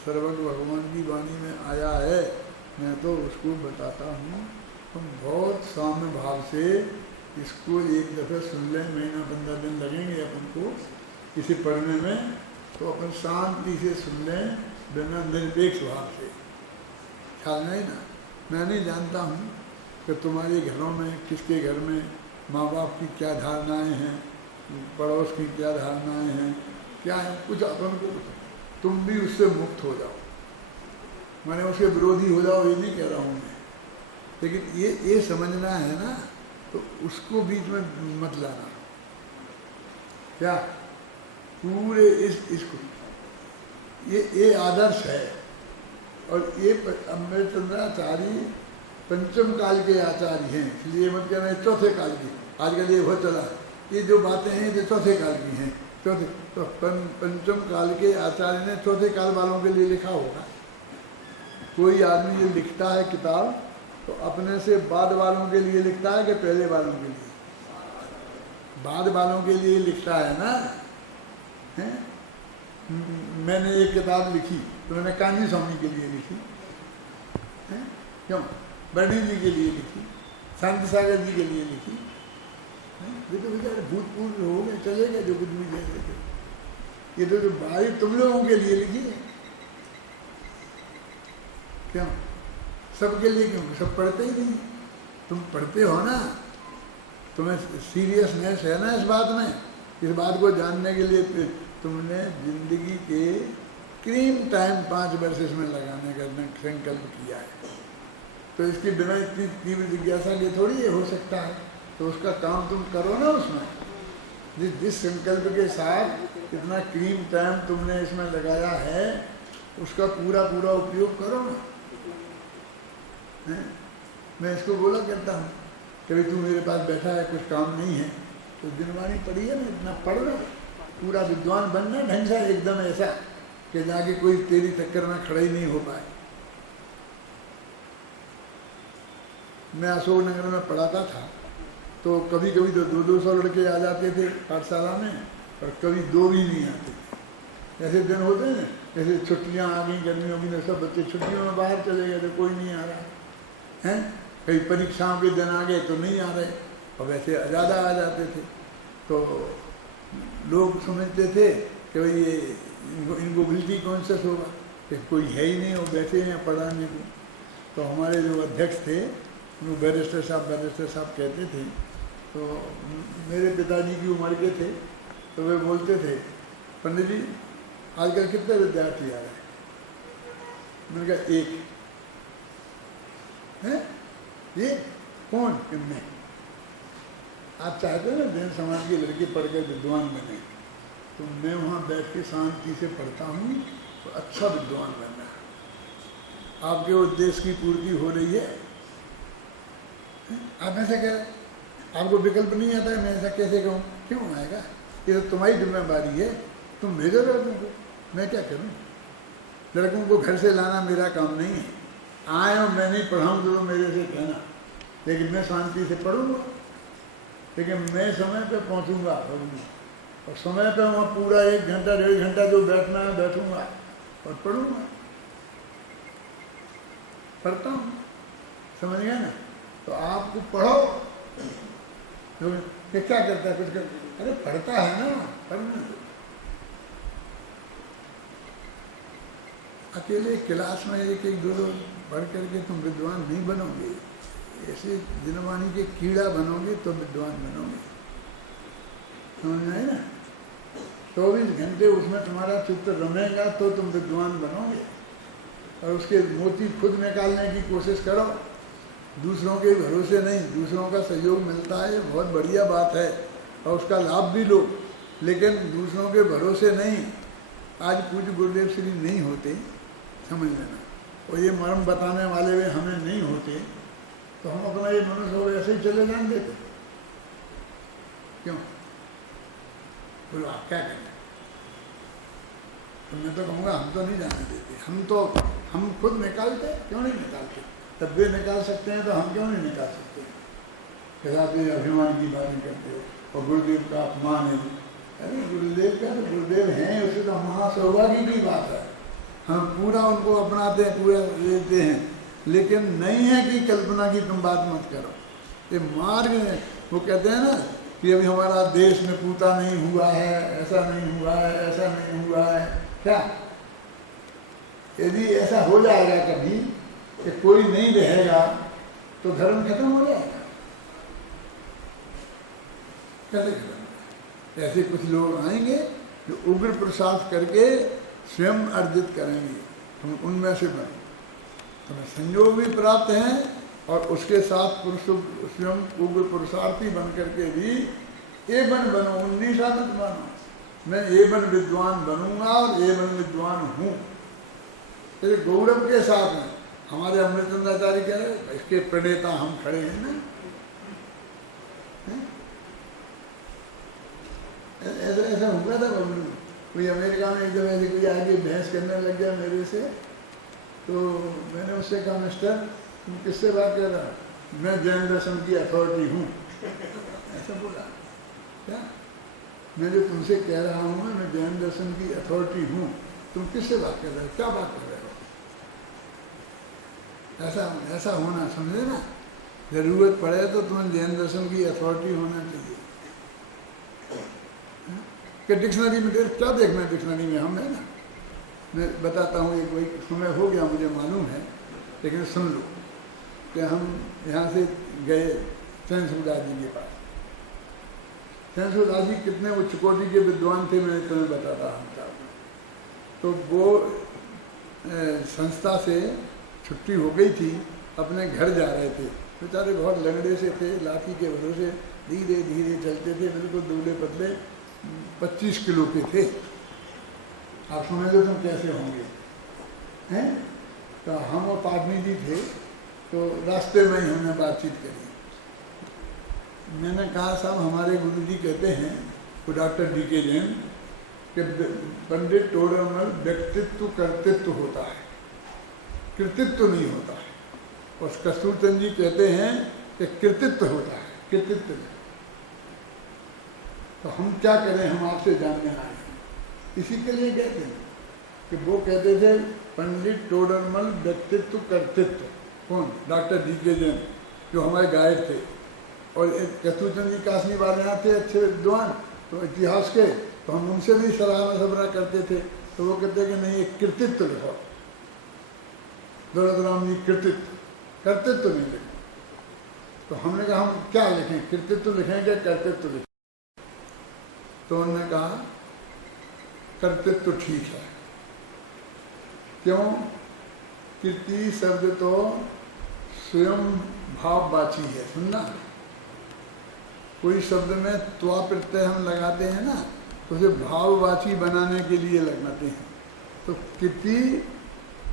सर्वज्ञ भगवान की वाणी में आया है, मैं तो उसको बताता हूँ। तुम बहुत साम्य भाव से इसको एक दफ़े सुन लें, महीना 15 दिन लगेंगे अपन को इसे पढ़ने में, तो अपन शांति से सुन लें बिना निरपेक्ष भाव से। ख्याल नहीं ना, मैं नहीं जानता हूँ कि तुम्हारे घरों में किसके घर में माँ बाप की क्या धारणाएं हैं, पड़ोस की क्या धारणाएं हैं, क्या है, कुछ अपन को तुम भी उससे मुक्त हो जाओ, मैंने उसके विरोधी हो जाओ ये नहीं कह रहा हूँ मैं, लेकिन ये समझना है ना, तो उसको बीच में मत लाना। क्या पूरे इसको ये आदर्श है। और ये अमृत चंद्राचार्य पंचम काल के आचार्य हैं, इसलिए मत कहना है चौथे काल की। आजकल ये बहुत चला, ये जो बातें हैं ये चौथे काल की हैं। चौथे तो पंचम काल के आचार्य ने चौथे काल वालों के लिए लिखा होगा। कोई आदमी जो लिखता है किताब तो अपने से बाद वालों के लिए लिखता है कि पहले वालों के लिए, बाद वालों के लिए लिखता है ना, है? मैंने एक किताब लिखी तो मैंने कान्जी स्वामी के लिए लिखी है, क्यों? बर्णी जी के लिए लिखी, शांति सागर जी के लिए लिखी। देखो बेचारे भूतपूर्व हो गए, चले गए जो कुछ भी दे रहे थे। ये तो जो भाई तुम लोगों के लिए लिखी है, क्यों? सबके लिए क्यों? सब पढ़ते ही नहीं। तुम पढ़ते हो ना, तुम्हें सीरियसनेस है ना इस बात में, इस बात को जानने के लिए तुमने जिंदगी के क्रीम टाइम 5 वर्ष इसमें लगाने का संकल्प किया है। तो इसके बिना इतनी तीव्र जिज्ञासा के थोड़ी ये हो सकता है। तो उसका काम तुम करो ना उसमें। जिस संकल्प के साथ इतना क्रीम टाइम तुमने इसमें लगाया है, उसका पूरा पूरा उपयोग करो ना। मैं इसको बोला करता हूँ, कभी तू मेरे पास बैठा है, कुछ काम नहीं है, तो दिनवाणी पढ़ी है ना, इतना पढ़ लो, पूरा विद्वान बनना ढंग से, एकदम ऐसा कि जाके कोई तेरी टक्कर में खड़ा ही नहीं हो पाए। मैं अशोक नगर में पढ़ाता था, तो कभी कभी तो 200 लड़के आ जाते थे पाठशाला में, और कभी 2 भी नहीं आते थे। ऐसे दिन होते हैं, जैसे छुट्टियां आ गई गर्मियों की, सब बच्चे छुट्टियों में बाहर चले गए, तो कोई नहीं आ रहा है। कई परीक्षाओं के दिन आ गए तो नहीं आ रहे, और वैसे ज़्यादा आ जाते थे। तो लोग समझते थे कि भाई ये इनको गिल्टी कॉन्शियस होगा कि कोई है ही नहीं, वो बैठे हैं पढ़ाने को। तो हमारे जो अध्यक्ष थे, उनको बैरिस्टर साहब कहते थे। तो मेरे पिताजी की उम्र के थे, तो वे बोलते थे, पंडित जी आजकल कितने विद्यार्थी आ रहे हैं? मैंने कहा 1 है। ये कौन? कितने? आप चाहते हैं ना जैन समाज के लड़के पढ़कर विद्वान बने, तो मैं वहाँ बैठ के शांति से पढ़ता हूँ, तो अच्छा विद्वान बनना है। आपके उद्देश्य की पूर्ति हो रही है। आप ऐसा कह रहे, आपको विकल्प नहीं आता है, मैं ऐसा कैसे कहूँ? क्यों आएगा? ये तो तुम्हारी जिम्मेदारी है, तुम भेजो लड़कों को, मैं क्या करूँ? लड़कों को घर से लाना मेरा काम नहीं है। आए हो, मैं नहीं पढ़ाऊँ तो मेरे से कहना, लेकिन मैं शांति से पढ़ूँगा। लेकिन मैं समय पे पहुँचूँगा और समय पे वहाँ पूरा 1 घंटा 1.5 घंटा जो बैठना है बैठूँगा और पढ़ूँगा, पढ़ता हूँ। समझ गए ना? तो आपको पढ़ो, तो क्या करता है? कुछ करता, अरे पढ़ता है ना, पढ़ना। अकेले क्लास में 1-2 पढ़ करके तुम विद्वान नहीं बनोगे। ऐसे दिनवाणी के कीड़ा बनोगे तो विद्वान बनोगे। समझ में है ना? 24 घंटे उसमें तुम्हारा चित्त रमेगा तो तुम विद्वान बनोगे। और उसके मोती खुद निकालने की कोशिश करो, दूसरों के भरोसे नहीं। दूसरों का सहयोग मिलता है, बहुत बढ़िया बात है, और उसका लाभ भी लो, लेकिन दूसरों के भरोसे नहीं। आज पूज्य गुरुदेव श्री नहीं होते, समझ लेना, और ये मर्म बताने वाले वे हमें नहीं होते, तो हम अपना ये मनुष्य हो ऐसे ही चले जाने देते। क्यों? बोलो आप क्या करें? तो मैं तो कहूँगा हम तो नहीं जाने देते। हम खुद निकालते, क्यों नहीं निकालते? तब वे निकाल सकते हैं तो हम क्यों नहीं निकाल सकते? कैसा तो अभिमान की बातें करते हो, और गुरुदेव का अपमान है। अरे गुरुदेव का तो गुरुदेव हैं, उसे तो महासौभाग्य की बात है। हम पूरा उनको अपनाते हैं, पूरा लेते हैं, लेकिन नहीं है कि कल्पना की तुम बात मत करो। ये मार्ग है। वो कहते हैं ना कि अभी हमारा देश में पूता नहीं हुआ है, ऐसा नहीं हुआ है, ऐसा नहीं हुआ है। क्या यदि ऐसा हो जाएगा कभी कि कोई नहीं रहेगा तो धर्म खत्म हो जाएगा? कैसे खत्म? ऐसे कुछ लोग आएंगे जो उग्र प्रसाद करके स्वयं अर्जित करेंगे, तुम उनमें से बनो। तुम्हें संयोग भी प्राप्त हैं, और उसके साथ पुरुष स्वयं उग्र पुरुषार्थी बन करके भी एवन बनो, 19 मत बनो। मैं एवन विद्वान बनूंगा और एवन विद्वान हूँ, तेरे गौरव के साथ में। हमारे अमृतचंद्राचार्य कह रहे, इसके प्रणेता हम खड़े हैं ना। ऐसा हुआ था बबलू, कोई अमेरिका में एकदम ऐसे कोई आगे बहस करने लग गया मेरे से, तो मैंने उससे कहा, मिस्टर तुम किससे बात कर रहा? मैं जैन दर्शन की अथॉरिटी हूँ, ऐसा बोला। क्या मैं जो तुमसे कह रहा हूँ मैं जैन दर्शन की अथॉरिटी हूँ, तुम किससे बात कर रहे हो, क्या बात कर रहे हो? ऐसा होना, समझे ना? जरूरत पड़े तो तुम्हें जैन दर्शन की अथॉरिटी होना चाहिए। कि डिक्शनरी में क्या देखना है? डिक्शनरी में हम है ना, मैं बताता हूँ, एक वही समय हो गया मुझे मालूम है, लेकिन सुन लो कि हम यहाँ से गए चैन सूरदास जी के पास। चैन सूरदास जी कितने उच्च कोटि के विद्वान थे, मैं तुम्हें बताता हूँ। तो वो संस्था से छुट्टी हो गई थी, अपने घर जा रहे थे। बेचारे बहुत लंगड़े से थे, लाठी के भरोसे धीरे धीरे चलते थे, बिल्कुल दुबले पतले, 25 किलो के थे। आप समझ लो तुम कैसे होंगे, हैं? तो हम और पाटनी जी थे, तो रास्ते में ही हमने बातचीत करी। मैंने कहा साहब हमारे गुरु जी कहते हैं, वो डॉक्टर DK जैन, कि पंडित टोडरमल व्यक्तित्व कर्तृत्व होता है, कृतित्व नहीं होता है। और कस्तूरचंद जी कहते हैं कि कृतित्व होता है, कृतित्व नहीं। तो हम क्या करें, हम आपसे जानने आए हैं, इसी के लिए कहते हैं कि वो कहते थे पंडित टोडरमल व्यक्तित्व कर्तृत्व। कौन? डॉक्टर DK जैन, जो हमारे गाइड थे। और कस्तूरचंद जी काशनी वाले यहाँ थे, अच्छे विद्वान, तो इतिहास के, तो हम उनसे भी सलाह मशवरा करते थे। तो वो कहते कि नहीं, एक कृतित्व लिखो, दौलतराम जी कृतित्व, कर्तृत्व नहीं लिखें। तो हमने कहा हम क्या लिखें, कृतित्व लिखें क्या कर्तृत्व लिखें? तो उन्होंने कहा कर्तृत्व ठीक है। क्यों? कीर्ति शब्द तो स्वयं भाववाची है। सुनना, कोई शब्द में त्वा प्रत्यय हम लगाते हैं ना, तो उसे भाववाची बनाने के लिए लगाते हैं। तो कीर्ति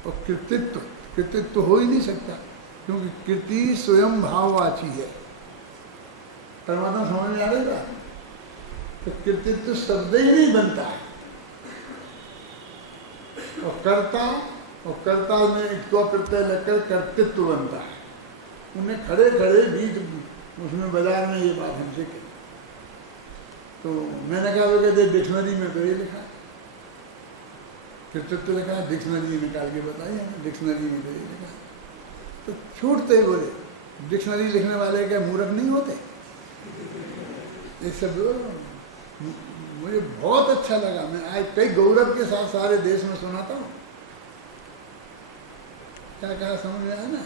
और कृतित्व, कृतित्व हो ही नहीं सकता, क्योंकि कीर्ति स्वयं भाववाची है। परमात्मा समझ में आ रहा है? तो कृतित्व शब्द ही नहीं बनता है। और कर्ता में एक त्वा प्रत्यय लगकर कर्तृत्व बनता है। उन्हें खड़े खड़े बीच उसमें बाजार में ये बात हमसे कही। तो मैंने कहा वो कहते डिक्शनरी में तो ये लिखा है, कृतित्व लिखा है, डिक्शनरी निकाल के बताइए, डिक्शनरी में तो ये लिखा है। तो छूटते ही बोले, डिक्शनरी लिखने वाले क्या मूर्ख नहीं होते? ये सब मुझे बहुत अच्छा लगा। मैं आज कई गौरव के साथ सारे देश में सुनाता हूँ। क्या कहा समझ में आया ना,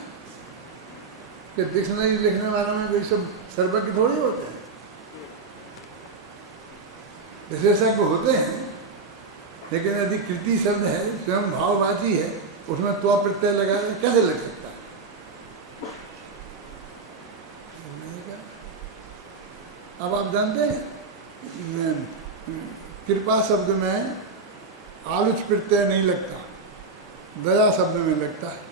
कि डिक्शनरी लिखने वालों में कोई सब सर्वज्ञ थोड़े होते हैं, विशेषज्ञ होते हैं। लेकिन यदि कृति शब्द है, स्वयं भाववाची है, उसमें त्वा प्रत्यय लगा कैसे लग सकता है? अब आप जानते हैं कृपा शब्द में आलुच प्रत्यय नहीं लगता, दया शब्द में लगता है।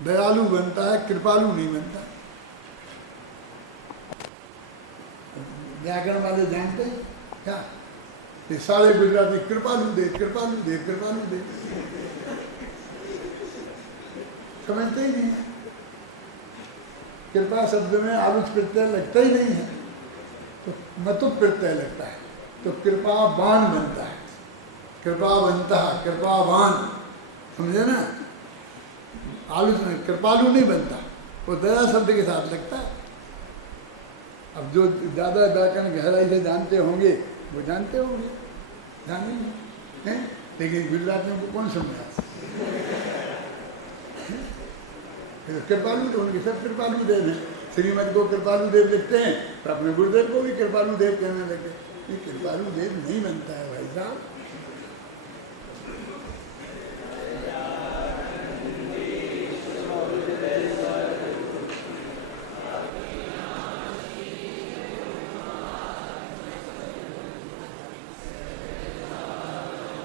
दयालु बनता है, कृपालु नहीं बनता। व्याकरण वाले जानते हैं क्या? ये सारे गुजराती कृपालु देव, कृपालु देव, कृपालु देव, समझते ही नहीं। कृपा शब्द में आलुच प्रत्यय लगता ही नहीं है, तो मतु प्रत्यय लगता है, तो कृपावान बनता है, कृपावंता, कृपावान, समझे ना? आलू में कृपालु नहीं बनता, वो दया शब्द के साथ लगता है। अब जो ज़्यादा व्याकरण गहराई से जानते होंगे वो जानते होंगे, जानेंगे हैं, लेकिन गुजरातियों को कौन समझा? कृपालु तो उनके सब कृपालु देव हैं। श्रीमद को कृपालु देव लिखते हैं, तो अपने गुरुदेव को भी कृपालु देव कहने लगे। ये कृपालु देव नहीं बनता है भाई साहब।